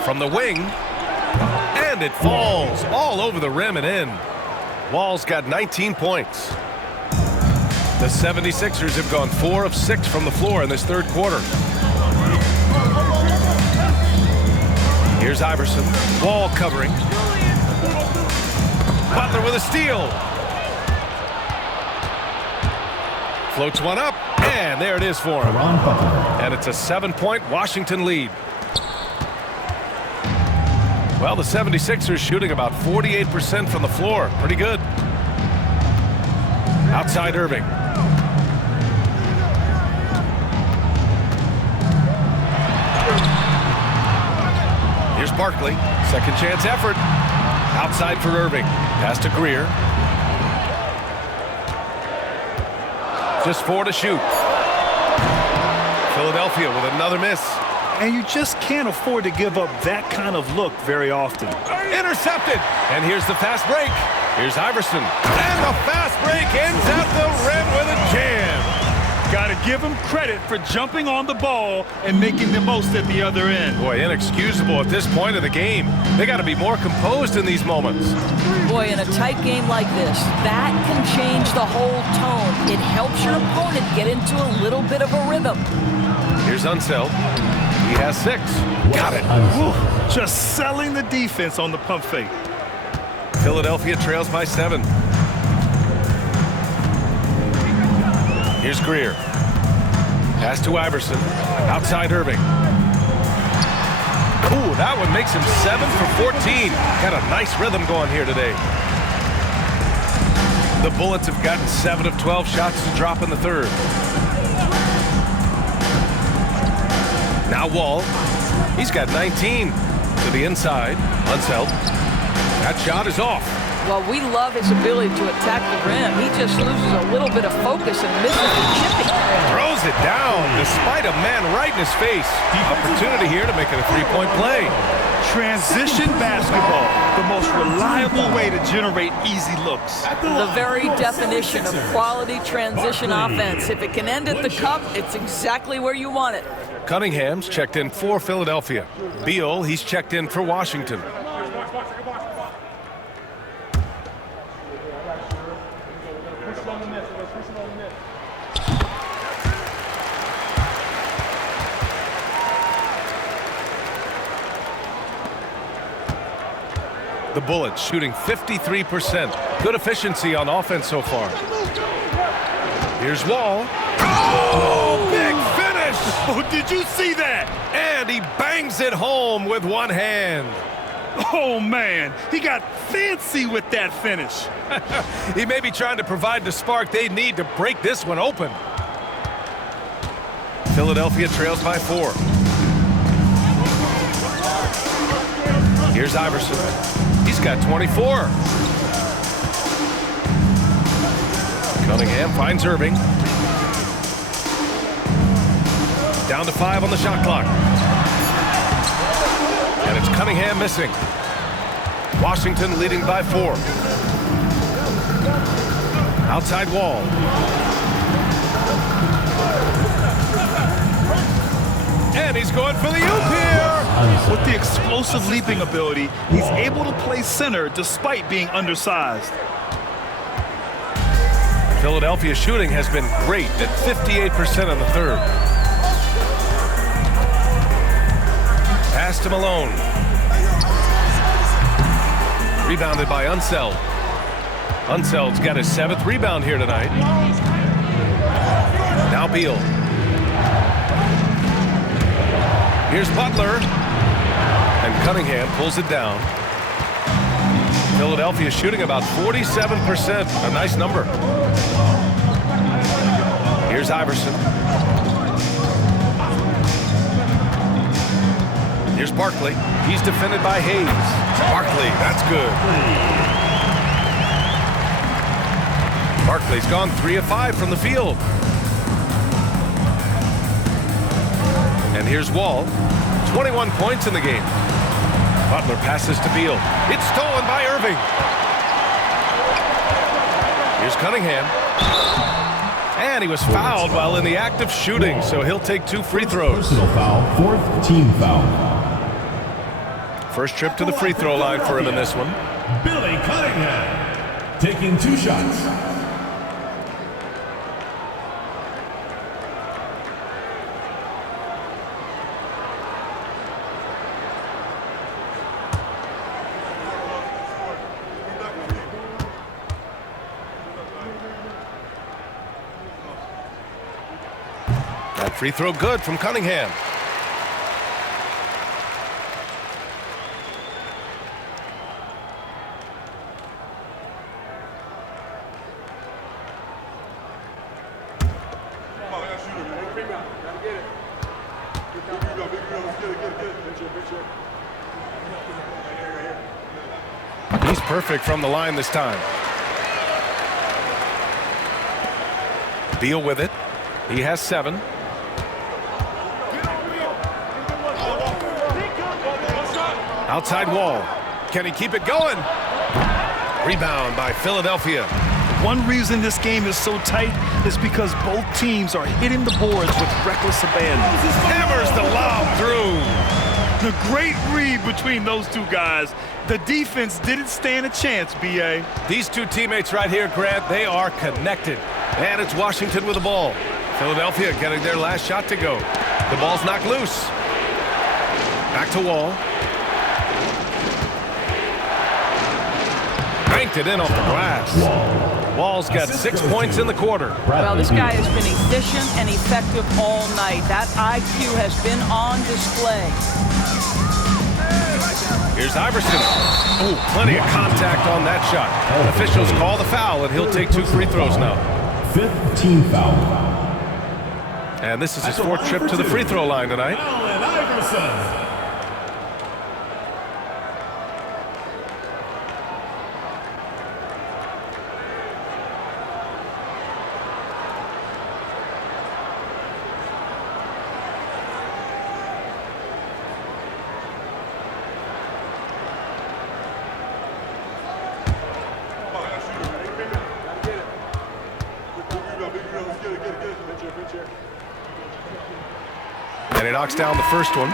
From the wing. And it falls all over the rim and in. Wall's got 19 points. The 76ers have gone 4 of 6 from the floor in this third quarter. Here's Iverson. Wall covering. Butler with a steal. Floats one up, and there it is for him. And it's a 7-point Washington lead. Well, the 76ers shooting about 48% from the floor. Pretty good. Outside Irving. Here's Barkley. Second chance effort. Outside for Irving. Pass to Greer. Just 4 to shoot. Philadelphia with another miss. And you just can't afford to give up that kind of look very often. Intercepted. And here's the fast break. Here's Iverson. And the fast break ends at the rim with a jam. Got to give him credit for jumping on the ball and making the most at the other end. Boy, inexcusable at this point of the game. They got to be more composed in these moments. Boy, in a tight game like this, that can change the whole tone. It helps your opponent get into a little bit of a rhythm. Here's Unseld. He has 6. Got it. Whew. Just selling the defense on the pump fake. Philadelphia trails by 7. Here's Greer. Pass to Iverson. Outside Irving. Ooh, that one makes him 7 for 14. Got a nice rhythm going here today. The Bullets have gotten 7 of 12 shots to drop in the third. Now Wall. He's got 19 to the inside. Unseld. That shot is off. Well, we love his ability to attack the rim. He just loses a little bit of focus and misses the chipping. Throws it down despite a man right in his face. Opportunity here to make it a 3-point play. Transition basketball, the most reliable way to generate easy looks. The very definition of quality transition offense. If it can end at the cup, it's exactly where you want it. Cunningham's checked in for Philadelphia. Beal, he's checked in for Washington. The Bullets shooting 53%. Good efficiency on offense so far. Here's Wall. Oh, big finish! Oh, did you see that? And he bangs it home with one hand. Oh, man. He got fancy with that finish. He may be trying to provide the spark they need to break this one open. Philadelphia trails by 4. Here's Iverson. He's got 24. Cunningham finds Irving. Down to 5 on the shot clock. And it's Cunningham missing. Washington leading by 4. Outside Wall. And he's going for the oop here. With the explosive leaping ability, he's able to play center despite being undersized. Philadelphia shooting has been great at 58% in the third. Pass to Malone. Rebounded by Unseld. Unseld's got his 7th rebound here tonight. Now Beal. Here's Butler. And Cunningham pulls it down. Philadelphia shooting about 47%. A nice number. Here's Iverson. Here's Barkley. He's defended by Hayes. Barkley, that's good. Barkley's gone 3 of 5 from the field. And here's Wall. 21 points in the game. Butler passes to Beal. It's stolen by Irving. Here's Cunningham. And he was fouled while in the act of shooting, so he'll take 2 free throws. Personal foul, 4th team foul. First trip to the free throw line for him in this one. Billy Cunningham taking 2 shots. That free throw good from Cunningham. He's perfect from the line this time. Beal with it. He has 7. Outside Wall. Can he keep it going? Rebound by Philadelphia. One reason this game is so tight is because both teams are hitting the boards with reckless abandon. Hammers the lob through. The great read between those two guys. The defense didn't stand a chance, B.A. These two teammates right here, Grant, they are connected. And it's Washington with the ball. Philadelphia getting their last shot to go. The ball's knocked loose. Back to Wall. Banked it in off the glass. Wall's got 6 points in the quarter. Well, this guy has been efficient and effective all night. That IQ has been on display. Here's Iverson. Ooh, plenty of contact on that shot. Officials call the foul, and he'll take 2 free throws now. 5th team foul. And this is his 4th trip to the free throw line tonight. Allen Iverson. And he knocks down the first one.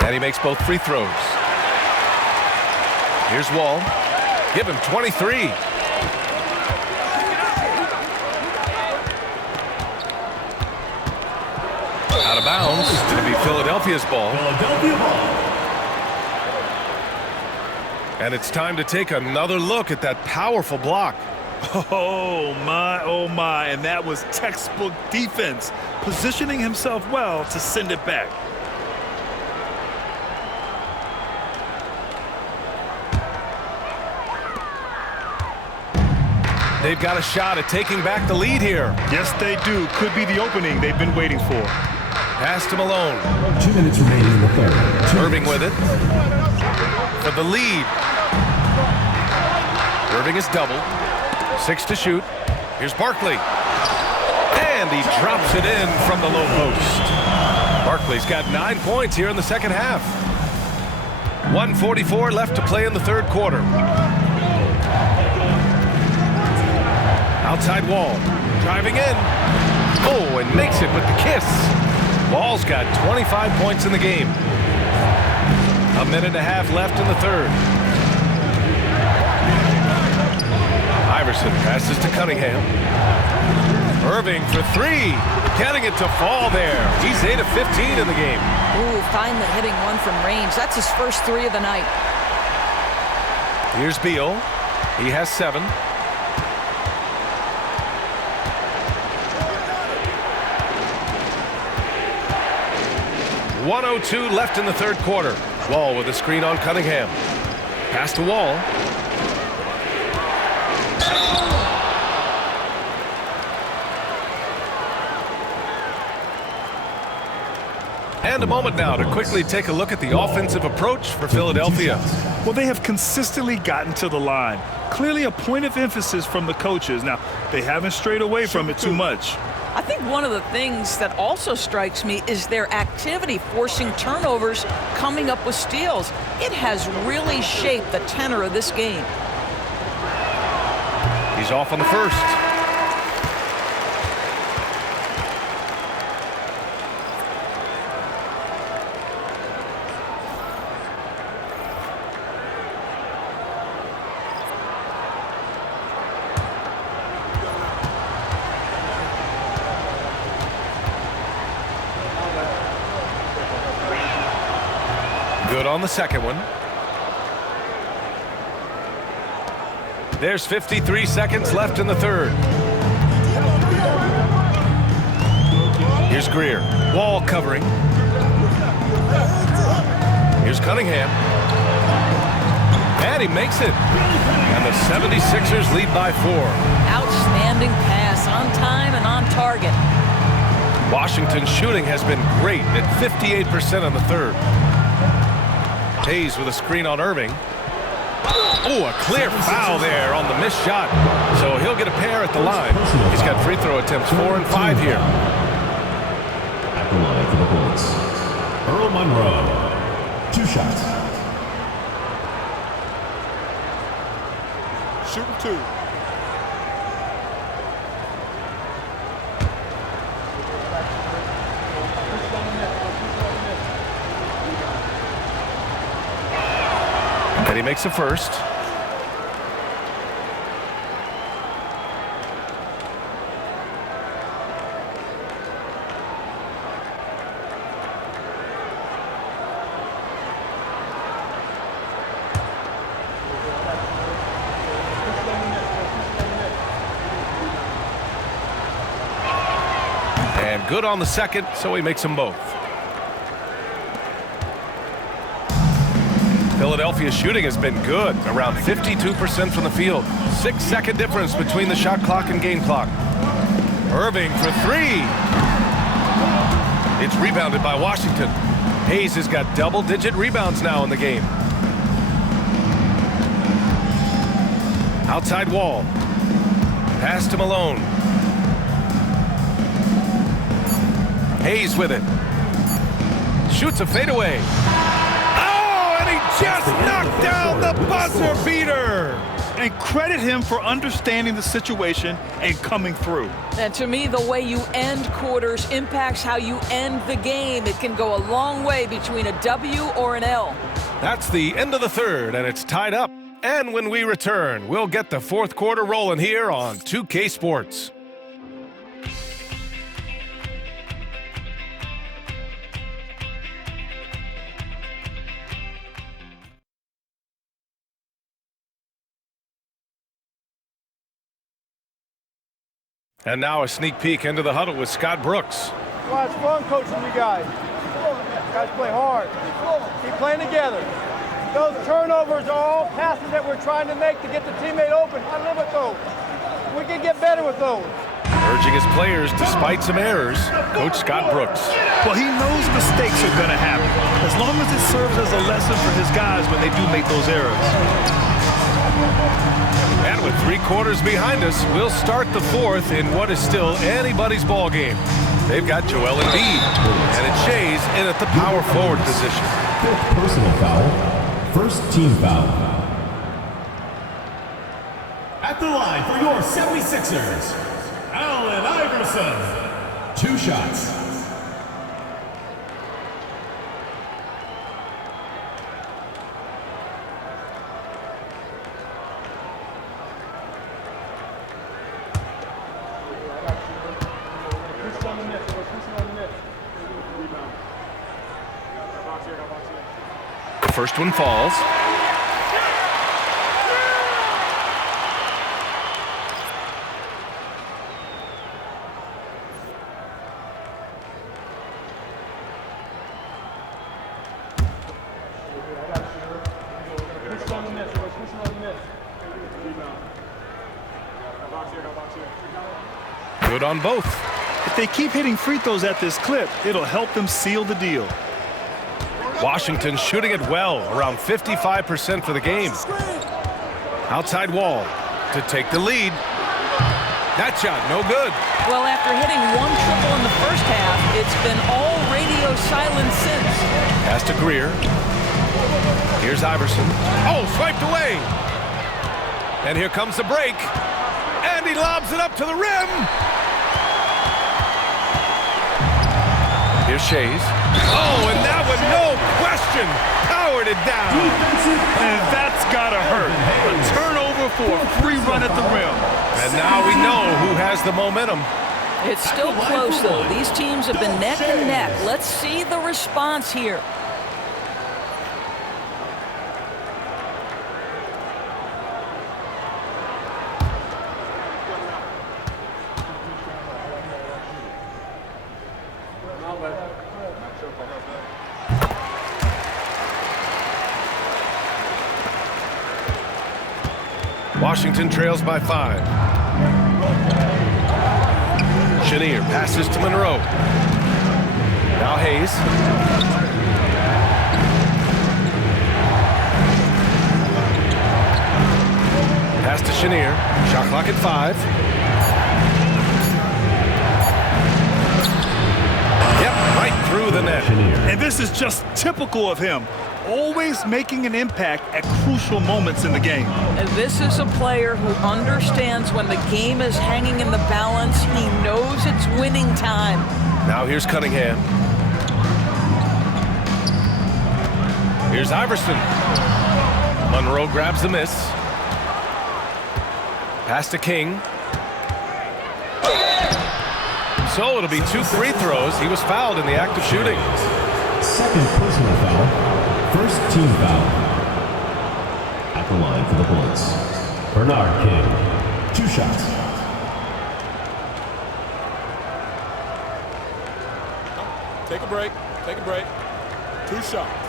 And he makes both free throws. Here's Wall. Give him 23. Out of bounds. It's going to be Philadelphia's ball. And it's time to take another look at that powerful block. Oh, my. And that was textbook defense, positioning himself well to send it back. They've got a shot at taking back the lead here. Yes, they do. Could be the opening they've been waiting for. Pass to Malone. 2 minutes remaining in the third. Irving with it. For the lead. Irving is doubled. 6 to shoot. Here's Barkley. And he drops it in from the low post. Barkley's got 9 points here in the second half. 1:44 left to play in the third quarter. Outside Wall, driving in. Oh, and makes it with the kiss. Wall's got 25 points in the game. 1.5 minutes left in the third. Iverson passes to Cunningham. Irving for 3, getting it to fall there. He's 8 of 15 in the game. Ooh, finally hitting one from range. That's his first 3 of the night. Here's Beal. He has 7. .102 left in the third quarter. Wall with a screen on Cunningham. Pass to Wall. And a moment now to quickly take a look at the offensive approach for Philadelphia. Well, they have consistently gotten to the line. Clearly a point of emphasis from the coaches. Now, they haven't strayed away from it too much. I think one of the things that also strikes me is their activity forcing turnovers, coming up with steals. It has really shaped the tenor of this game. He's off on the first. Good on the second one. There's 53 seconds left in the third. Here's Greer. Wall covering. Cunningham. And he makes it. And the 76ers lead by 4. Outstanding pass, on time and on target. Washington's shooting has been great at 58% in the third. Hayes with a screen on Irving. Oh, a clear foul there on the missed shot. So he'll get a pair at the line. He's got free throw attempts 4 and 5 here. At the line for the Bullets, Earl Monroe. 2 shots. Shooting 2. And he makes a first. And good on the second, so he makes them both. Philadelphia's shooting has been good, around 52% from the field. 6-second difference between the shot clock and game clock. Irving for 3. It's rebounded by Washington. Hayes has got double-digit rebounds now in the game. Outside wall. Pass to Malone. Hayes with it. Shoots a fadeaway. Just knocked down the buzzer beater. And credit him for understanding the situation and coming through. And to me, the way you end quarters impacts how you end the game. It can go a long way between a W or an L. That's the end of the third, and it's tied up. And when we return, we'll get the fourth quarter rolling here on 2K Sports. And now a sneak peek into the huddle with Scott Brooks. Well, it's fun coaching you guys. You guys play hard. Keep playing together. Those turnovers are all passes that we're trying to make to get the teammate open. I live with those. We can get better with those. Urging his players despite some errors, Coach Scott Brooks. Well, he knows mistakes are going to happen, as long as it serves as a lesson for his guys when they do make those errors. And with 3 quarters behind us, we'll start the fourth in what is still anybody's ball game. They've got Joel Embiid, and it's Shays in at the power forward position. 5th personal foul, 1st team foul. At the line for your 76ers, Allen Iverson. 2 shots. First one falls. Good on both. If they keep hitting free throws at this clip, it'll help them seal the deal. Washington shooting it well, around 55% for the game. Outside wall to take the lead. That shot, no good. Well, after hitting 1 triple in the first half, it's been all radio silence since. Pass to Greer. Here's Iverson. Oh, swiped away. And here comes the break. And he lobs it up to the rim. Here's Shays. Oh, and that one, no question, powered it down. And that's gotta hurt. A turnover for a free run at the rim. And now we know who has the momentum. It's still close, though. These teams have been neck and neck. Let's see the response here. Washington trails by 5. Chenier passes to Monroe. Now Hayes. Pass to Chenier. Shot clock at 5. Yep, right through the net. And this is just typical of him. Always making an impact at crucial moments in the game. And this is a player who understands when the game is hanging in the balance. He knows it's winning time. Now here's Cunningham. Here's Iverson. Monroe grabs the miss. Pass to King. So it'll be 2 free throws. He was fouled in the act of shooting. Second personal foul. First team foul. At the line for the Bullets, Bernard King. 2 shots. Take a break. Take a break. 2 shots.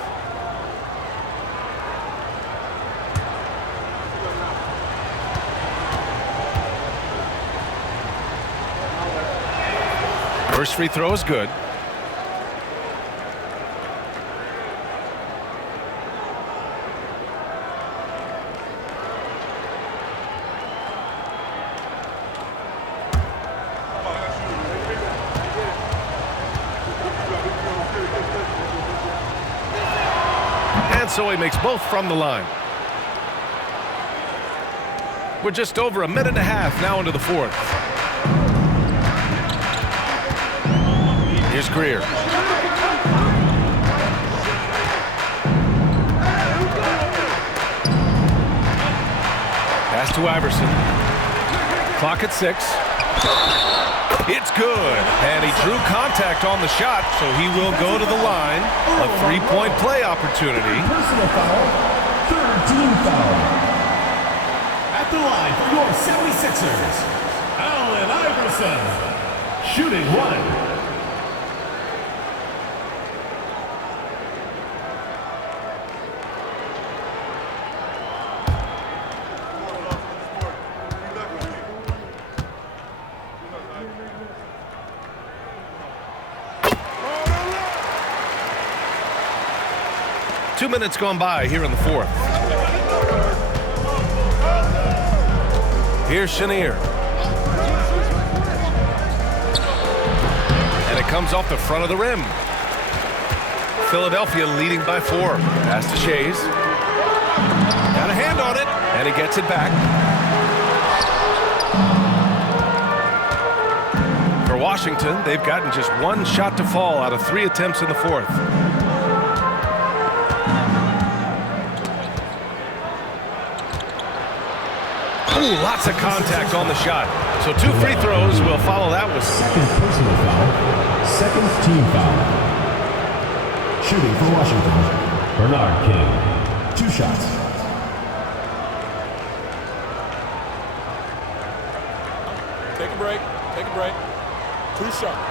First free throw is good. And so he makes both from the line. We're just over a minute and a half now into the 4th. Here's Greer. Pass to Iverson. Clock at 6. It's good. And he drew contact on the shot, so he will go to the line. A 3-point play opportunity. Personal foul. Third team foul. At the line for your 76ers, Allen Iverson. Shooting 1. Two minutes gone by here in the 4th. Here's Chenier. And it comes off the front of the rim. Philadelphia leading by 4. Pass to Shays. Got a hand on it, and he gets it back. For Washington, they've gotten just 1 shot to fall out of 3 attempts in the 4th. Ooh, lots of contact on the shot. So 2 free throws will follow that with second personal foul. Second team foul. Shooting for Washington, Bernard King. 2 shots. Take a break. Take a break. 2 shots.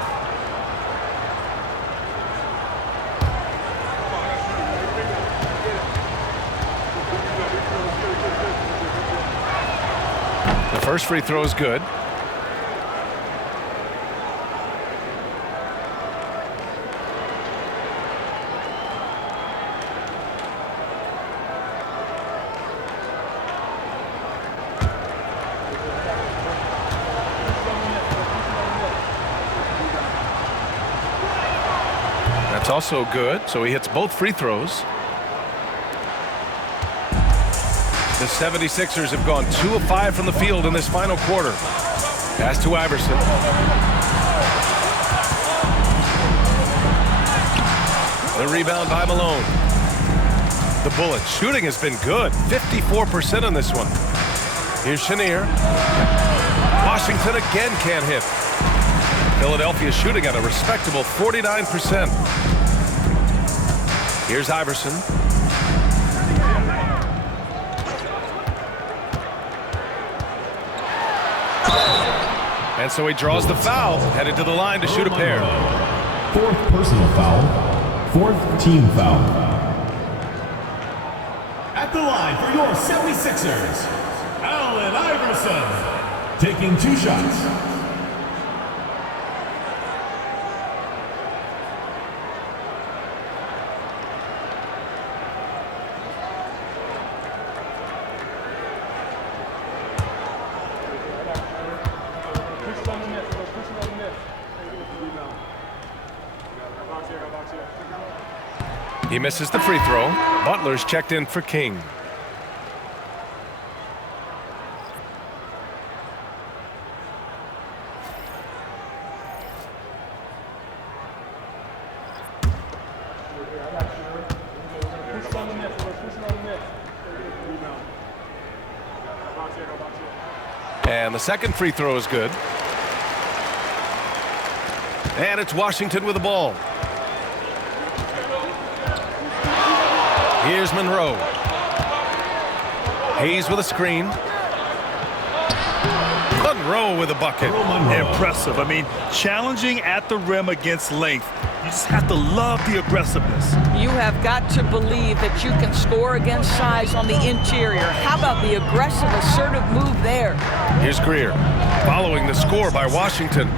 the first free throw is good. That's also good, so he hits both free throws. The 76ers have gone 2 of 5 from the field in this final quarter. Pass to Iverson. The rebound by Malone. The Bullets shooting has been good, 54% on this one. Here's Chenier. Washington again can't hit. Philadelphia shooting at a respectable 49%. Here's Iverson. And so he draws the foul, headed to the line to shoot a pair. Fourth personal foul, fourth team foul. At the line for your 76ers, Allen Iverson, taking 2 shots. He misses the free throw. Butler's checked in for King. And the second free throw is good. And it's Washington with the ball. Here's Monroe. Hayes with a screen. Monroe with a bucket. Impressive. I mean, challenging at the rim against length. You just have to love the aggressiveness. You have got to believe that you can score against size on the interior. How about the aggressive, assertive move there? Here's Greer, following the score by Washington.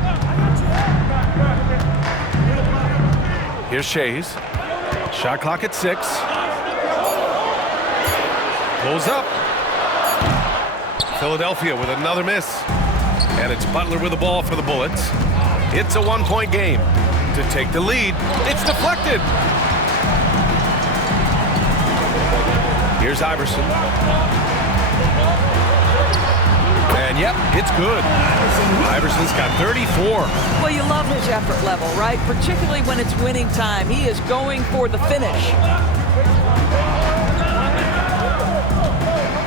Here's Shays. Shot clock at 6. Pulls up. Philadelphia with another miss. And it's Butler with the ball for the Bullets. It's a 1-point game. To take the lead, it's deflected. Here's Iverson. And yep, it's good. Iverson's got 34. Well, you love his effort level, right? Particularly when it's winning time. He is going for the finish.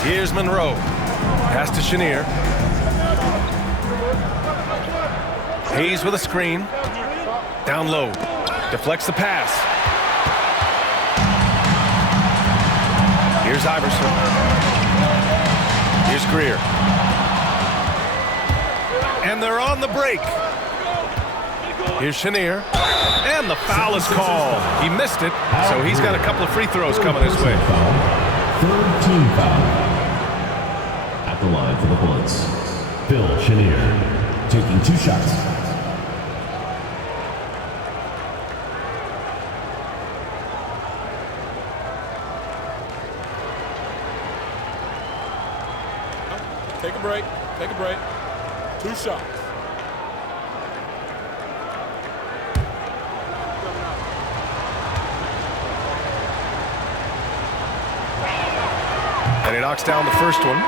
Here's Monroe. Pass to Chenier. Hayes with a screen. Down low. Deflects the pass. Here's Iverson. Here's Greer. And they're on the break. Here's Chenier. And the foul is called. He missed it, so he's got a couple of free throws coming his way. Third team foul. At the line for the Bullets, Phil Chenier, taking 2 shots. Take a break. Take a break. 2 shots. And he knocks down the first one.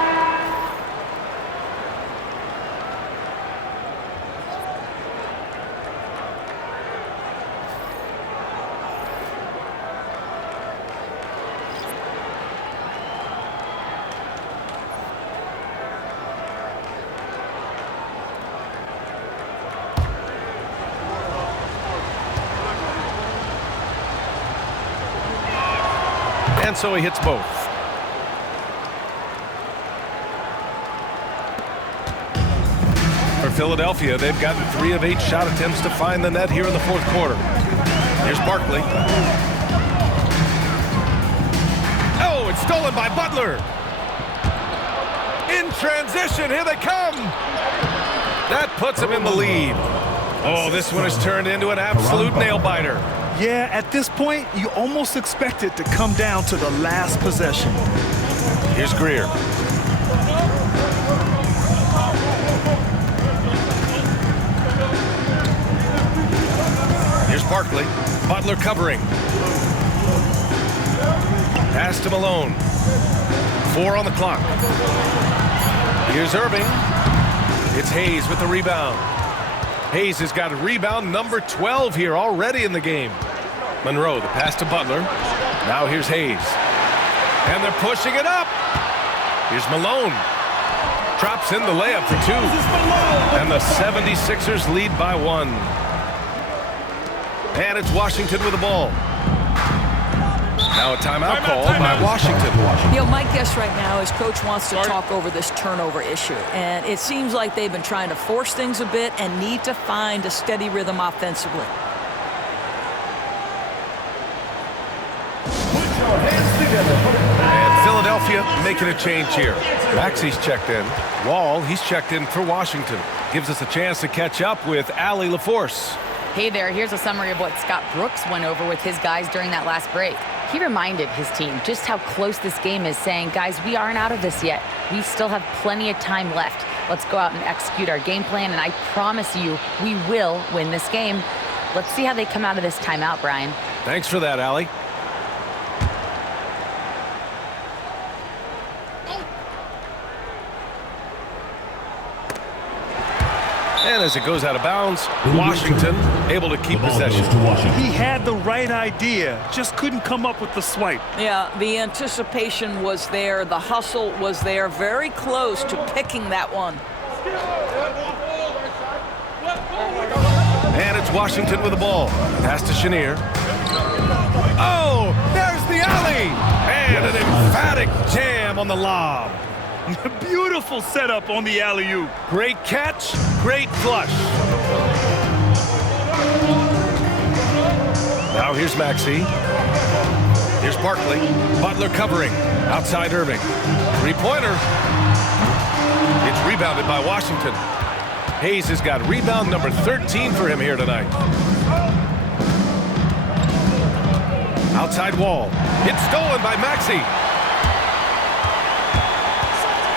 And so he hits both. For Philadelphia, they've gotten 3 of 8 shot attempts to find the net here in the 4th quarter. Here's Barkley. Oh, it's stolen by Butler. In transition, here they come. That puts him in the lead. Oh, this one has turned into an absolute nail-biter. Yeah, at this point, you almost expect it to come down to the last possession. Here's Greer. Here's Barkley. Butler covering. Pass to Malone. 4 on the clock. Here's Irving. It's Hayes with the rebound. Hayes has got a rebound number 12 here already in the game. Monroe, the pass to Butler. Now here's Hayes. And they're pushing it up. Here's Malone. Drops in the layup for 2. And the 76ers lead by 1. And it's Washington with the ball. Now a timeout called by Washington. You know, my guess right now is Coach wants to talk over this turnover issue. And it seems like they've been trying to force things a bit and need to find a steady rhythm offensively. And Philadelphia making a change here. Maxi's checked in. Wall, he's checked in for Washington. Gives us a chance to catch up with Allie LaForce. Hey there, here's a summary of what Scott Brooks went over with his guys during that last break. He reminded his team just how close this game is, saying, guys, we aren't out of this yet. We still have plenty of time left. Let's go out and execute our game plan, and I promise you, we will win this game. Let's see how they come out of this timeout, Brian. Thanks for that, Allie. And as it goes out of bounds, Washington able to keep possession. He had the right idea, just couldn't come up with the swipe. Yeah, the anticipation was there. The hustle was there. Very close to picking that one. And it's Washington with the ball. Pass to Chenier. Oh, there's the alley. And an emphatic jam on the lob. Beautiful setup on the alley-oop. Great catch, great flush. Now here's Maxey. Here's Barkley. Butler covering. Outside Irving. Three-pointer. It's rebounded by Washington. Hayes has got rebound number 13 for him here tonight. Outside Wall. It's stolen by Maxey.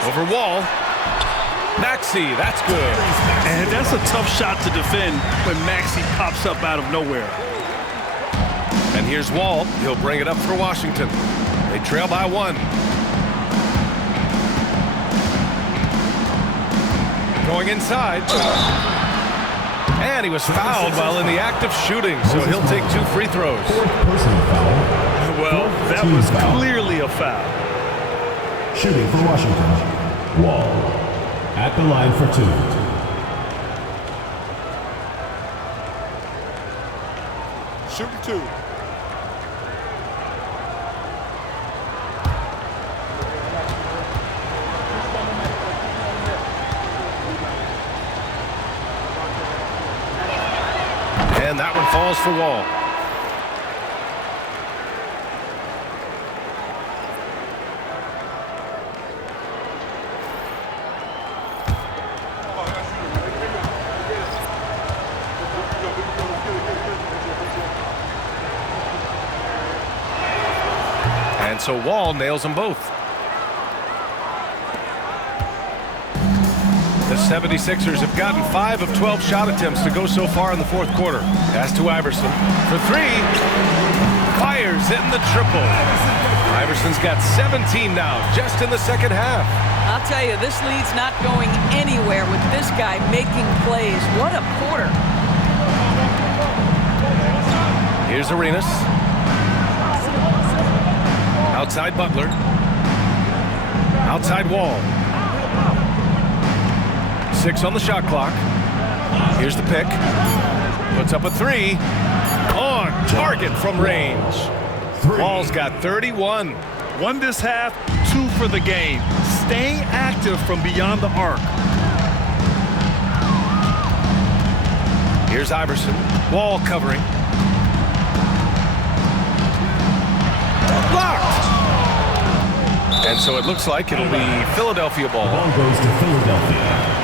Over Wall. Maxey, that's good. And that's a tough shot to defend when Maxey pops up out of nowhere. And here's Wall. He'll bring it up for Washington. They trail by 1. Going inside. And he was fouled while in the act of shooting, so he'll take 2 free throws. Well, that was clearly a foul. Shooting for Washington. Wall at the line for 2. Shooting 2. And that one falls for Wall. And so Wall nails them both. The 76ers have gotten 5 of 12 shot attempts to go so far in the 4th quarter. Pass to Iverson for 3. Fires in the triple. Iverson's got 17 now, just in the 2nd half. I'll tell you, this lead's not going anywhere with this guy making plays. What a quarter. Here's Arenas. Outside Butler. Outside Wall. 6 on the shot clock. Here's the pick. Puts up a 3. On target from range. Wall's got 31. Won this half, 2 for the game. Staying active from beyond the arc. Here's Iverson. Wall covering. Blocked. And so it looks like it'll be Philadelphia ball. The ball goes to Philadelphia.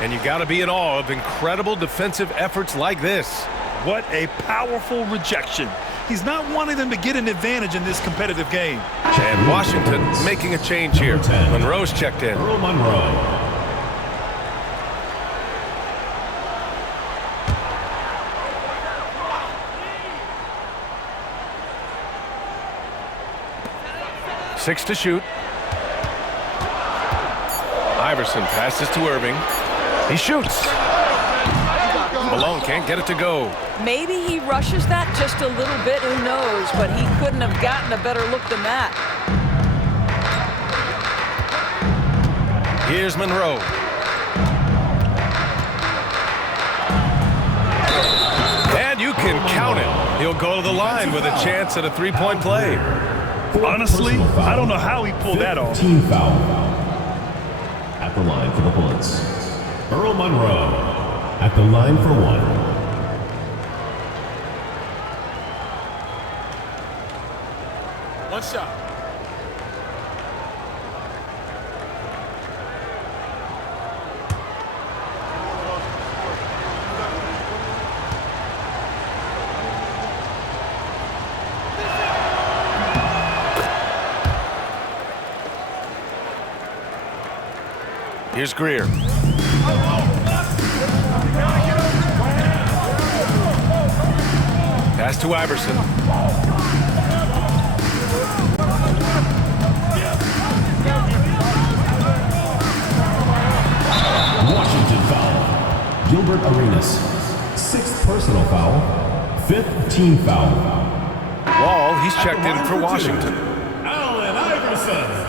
And you got to be in awe of incredible defensive efforts like this. What a powerful rejection. He's not wanting them to get an advantage in this competitive game. And Washington making a change here. Monroe's checked in. Earl Monroe. Six to shoot. Iverson passes to Irving. He shoots. Malone can't get it to go. Maybe he rushes that just a little bit, who knows, but he couldn't have gotten a better look than that. Here's Monroe. And you can count it. He'll go to the line with a chance at a 3-point play. Honestly, I don't know how he pulled that off. Team foul. At the line for the Bullets. Earl Monroe. At the line for 1. One shot. Here's Greer. Pass to Iverson. Washington foul. Gilbert Arenas. 6th personal foul. 5th team foul. Wall, he's checked in for Washington. Allen Iverson.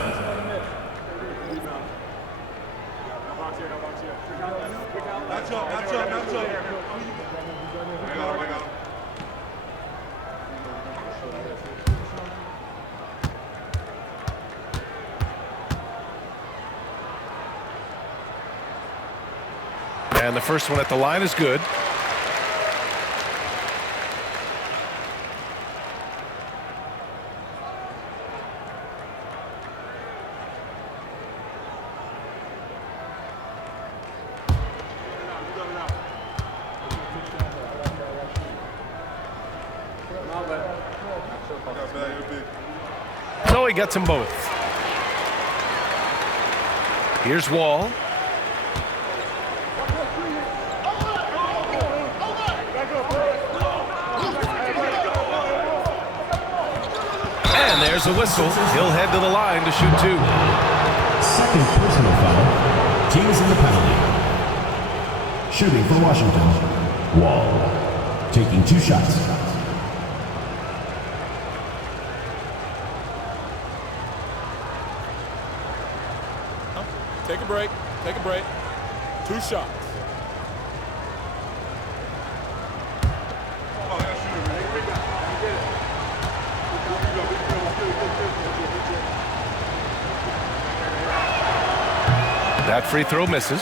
And the first one at the line is good. No, he gets them both. Here's Wall. And there's a whistle. He'll head to the line to shoot 2. 2nd personal foul. Teams in the penalty. Shooting for Washington. Wall. Taking 2 shots. Take a break. Take a break. 2 shots. That free throw misses.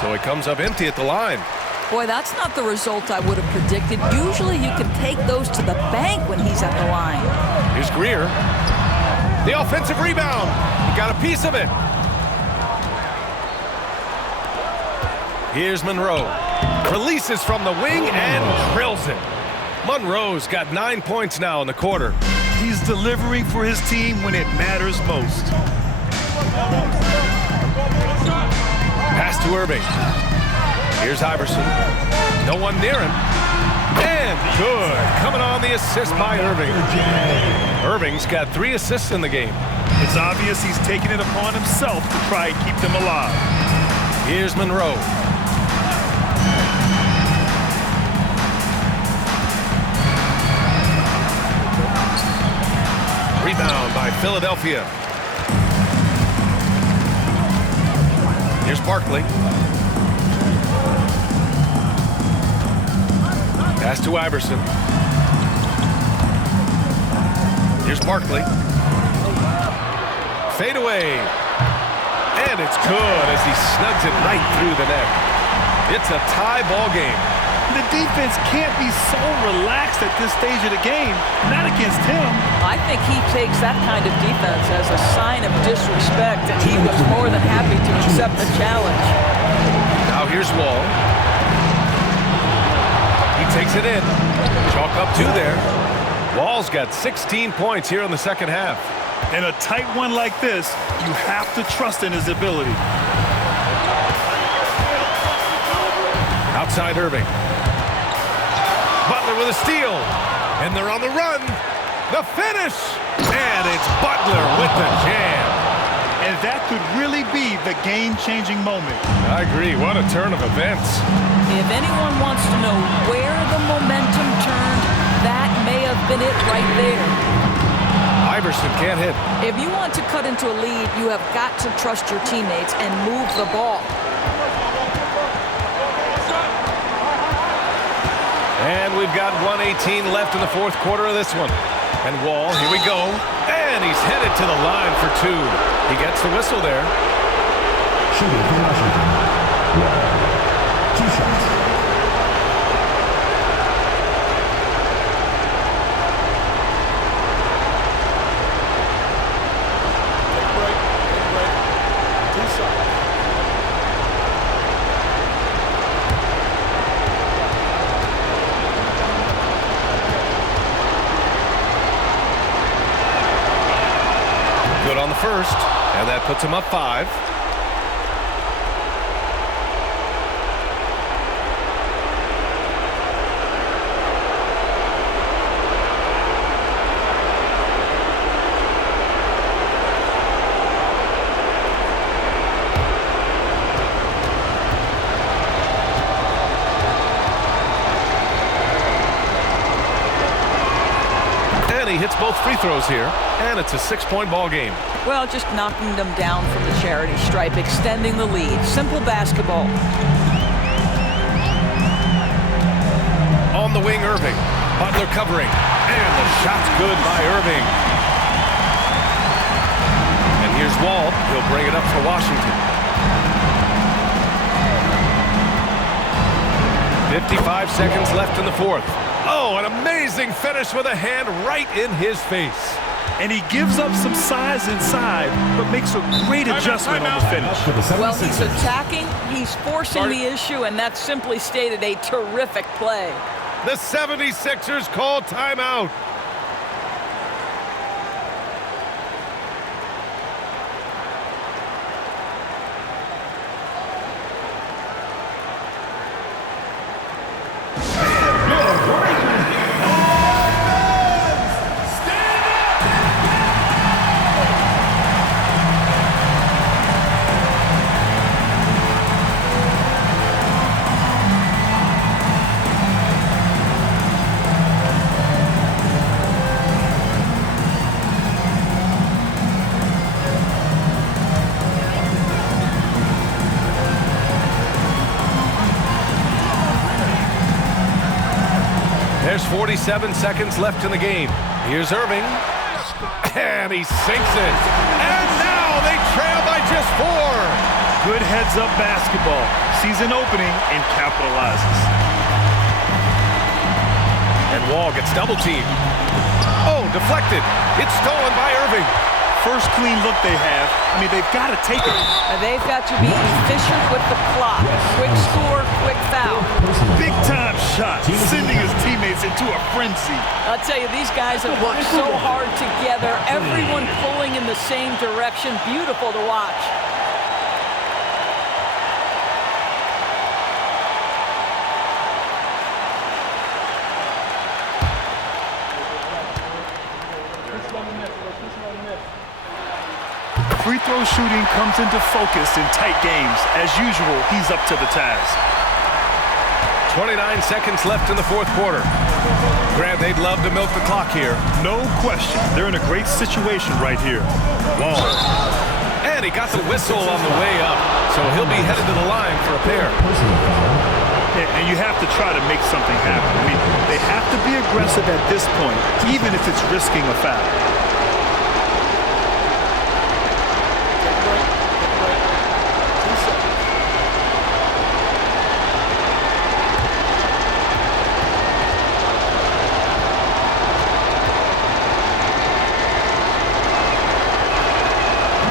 So he comes up empty at the line. Boy, that's not the result I would have predicted. Usually you can take those to the bank when he's at the line. Here's Greer. The offensive rebound. He got a piece of it. Here's Monroe. Releases from the wing and drills it. Monroe's got 9 points now in the quarter. He's delivering for his team when it matters most. Pass to Irving. Here's Iverson. No one near him. And good. Coming on the assist by Irving. Irving's got 3 assists in the game. It's obvious he's taking it upon himself to try and keep them alive. Here's Monroe. Rebound by Philadelphia. Here's Barkley. Pass to Iverson. Here's Barkley. Fade away. And it's good as he snugs it right through the net. It's a tie ball game. The defense can't be so relaxed at this stage of the game. Not against him. I think he takes that kind of defense as a sign of disrespect, and he was more than happy to accept the challenge. Now here's Wall. He takes it in. Chalk up 2 there. Wall's got 16 points here in the second half. In a tight one like this, you have to trust in his ability. Outside Irving. Butler with a steal. And they're on the run. The finish. And it's Butler with the jam. And that could really be the game-changing moment. I agree. What a turn of events. If anyone wants to know where the momentum turned, that may have been it right there. Iverson can't hit. If you want to cut into a lead, you have got to trust your teammates and move the ball. And we've got 1:18 left in the fourth quarter of this one. And Wall, here we go. And he's headed to the line for 2. He gets the whistle there. Shooting for Washington. Wall. 2 shots. first, and that puts him up 5. He hits both free throws here, and it's a 6-point ball game. Well, just knocking them down from the charity stripe, extending the lead. Simple basketball. On the wing, Irving. Butler covering, and the shot's good by Irving. And here's Wall. He'll bring it up for Washington. 55 seconds left in the fourth. Oh, an amazing finish with a hand right in his face. And he gives up some size inside, but makes a great adjustment on the finish. Well, he's attacking, he's forcing the issue, and that simply stated a terrific play. The 76ers call timeout. There's 47 seconds left in the game. Here's Irving. And he sinks it. And now they trail by just 4. Good heads-up basketball. Sees an opening and capitalizes. And Wall gets double-teamed. Oh, deflected. It's stolen by Irving. First clean look they have. I mean, they've got to take it. And they've got to be efficient with the clock. Quick score, quick foul. Big-time shot, sending his teammates into a frenzy. I'll tell you, these guys have worked so hard together. Everyone pulling in the same direction. Beautiful to watch. Free throw shooting comes into focus in tight games. As usual, he's up to the task. 29 seconds left in the fourth quarter. Grant, they'd love to milk the clock here. No question. They're in a great situation right here. Wall. And he got the whistle on the way up, so he'll be headed to the line for a pair. And you have to try to make something happen. I mean, they have to be aggressive at this point, even if it's risking a foul.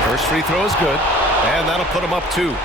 First free throw is good, and that'll put him up 2.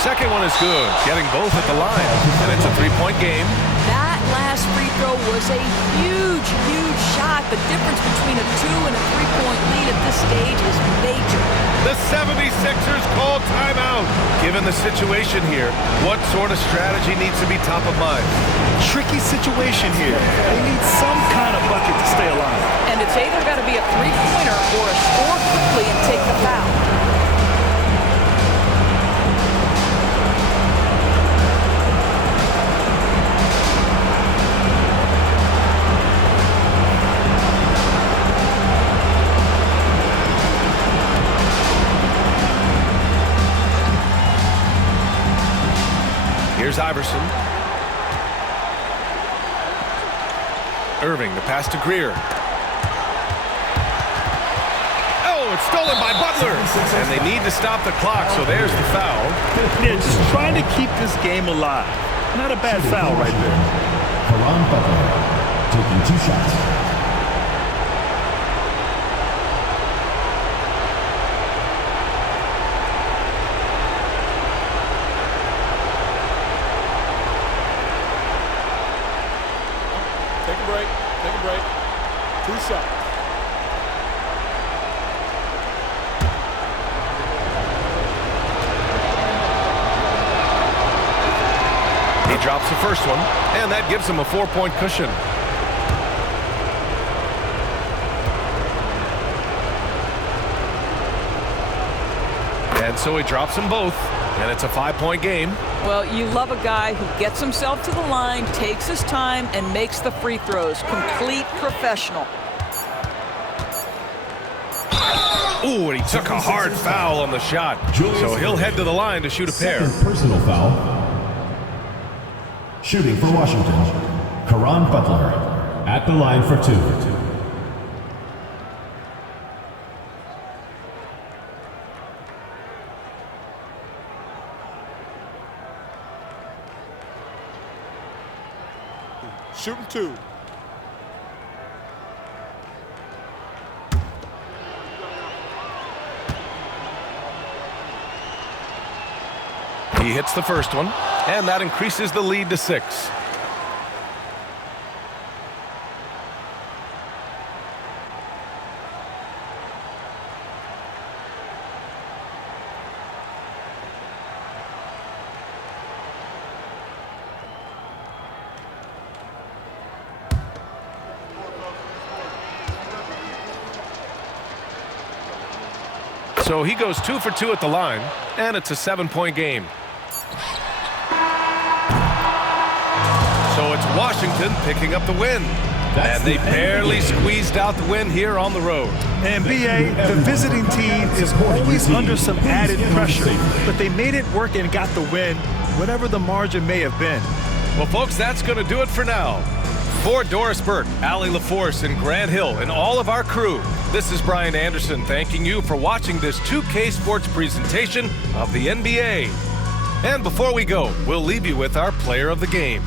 Second one is good, getting both at the line, and it's a 3-point game. That last free throw was a huge, huge shot. The difference between a 2 and a 3-point lead at this stage is major. The 76ers call timeout. Given the situation here, what sort of strategy needs to be top of mind? Tricky situation here. They need some kind of bucket to stay alive. And it's either got to be a 3-pointer or a score quickly and take the foul. Here's Iverson. Irving, the pass to Greer. Oh, it's stolen by Butler. And they need to stop the clock, so there's the foul. They're just trying to keep this game alive. Not a bad foul right there. Caron Butler, taking 2 shots. Take a break. Take a break. 2 shots. He drops the first one, and that gives him a 4-point cushion. And so he drops them both, and it's a 5-point game. Well, you love a guy who gets himself to the line, takes his time, and makes the free throws. Complete professional. Ooh, and he took a hard foul on the shot. So he'll head to the line to shoot a pair. Second personal foul. Shooting for Washington, Caron Butler, at the line for 2. Shooting 2. He hits the first one, and that increases the lead to 6. So he goes 2 for 2 at the line, and it's a 7-point game. So it's Washington picking up the win. And they barely squeezed out the win here on the road. And BA, the visiting team is always under some added pressure, but they made it work and got the win, whatever the margin may have been. Well, folks, that's going to do it for now. For Doris Burke, Allie LaForce, and Grant Hill, and all of our crew, this is Brian Anderson thanking you for watching this 2K Sports presentation of the NBA. And before we go, we'll leave you with our player of the game.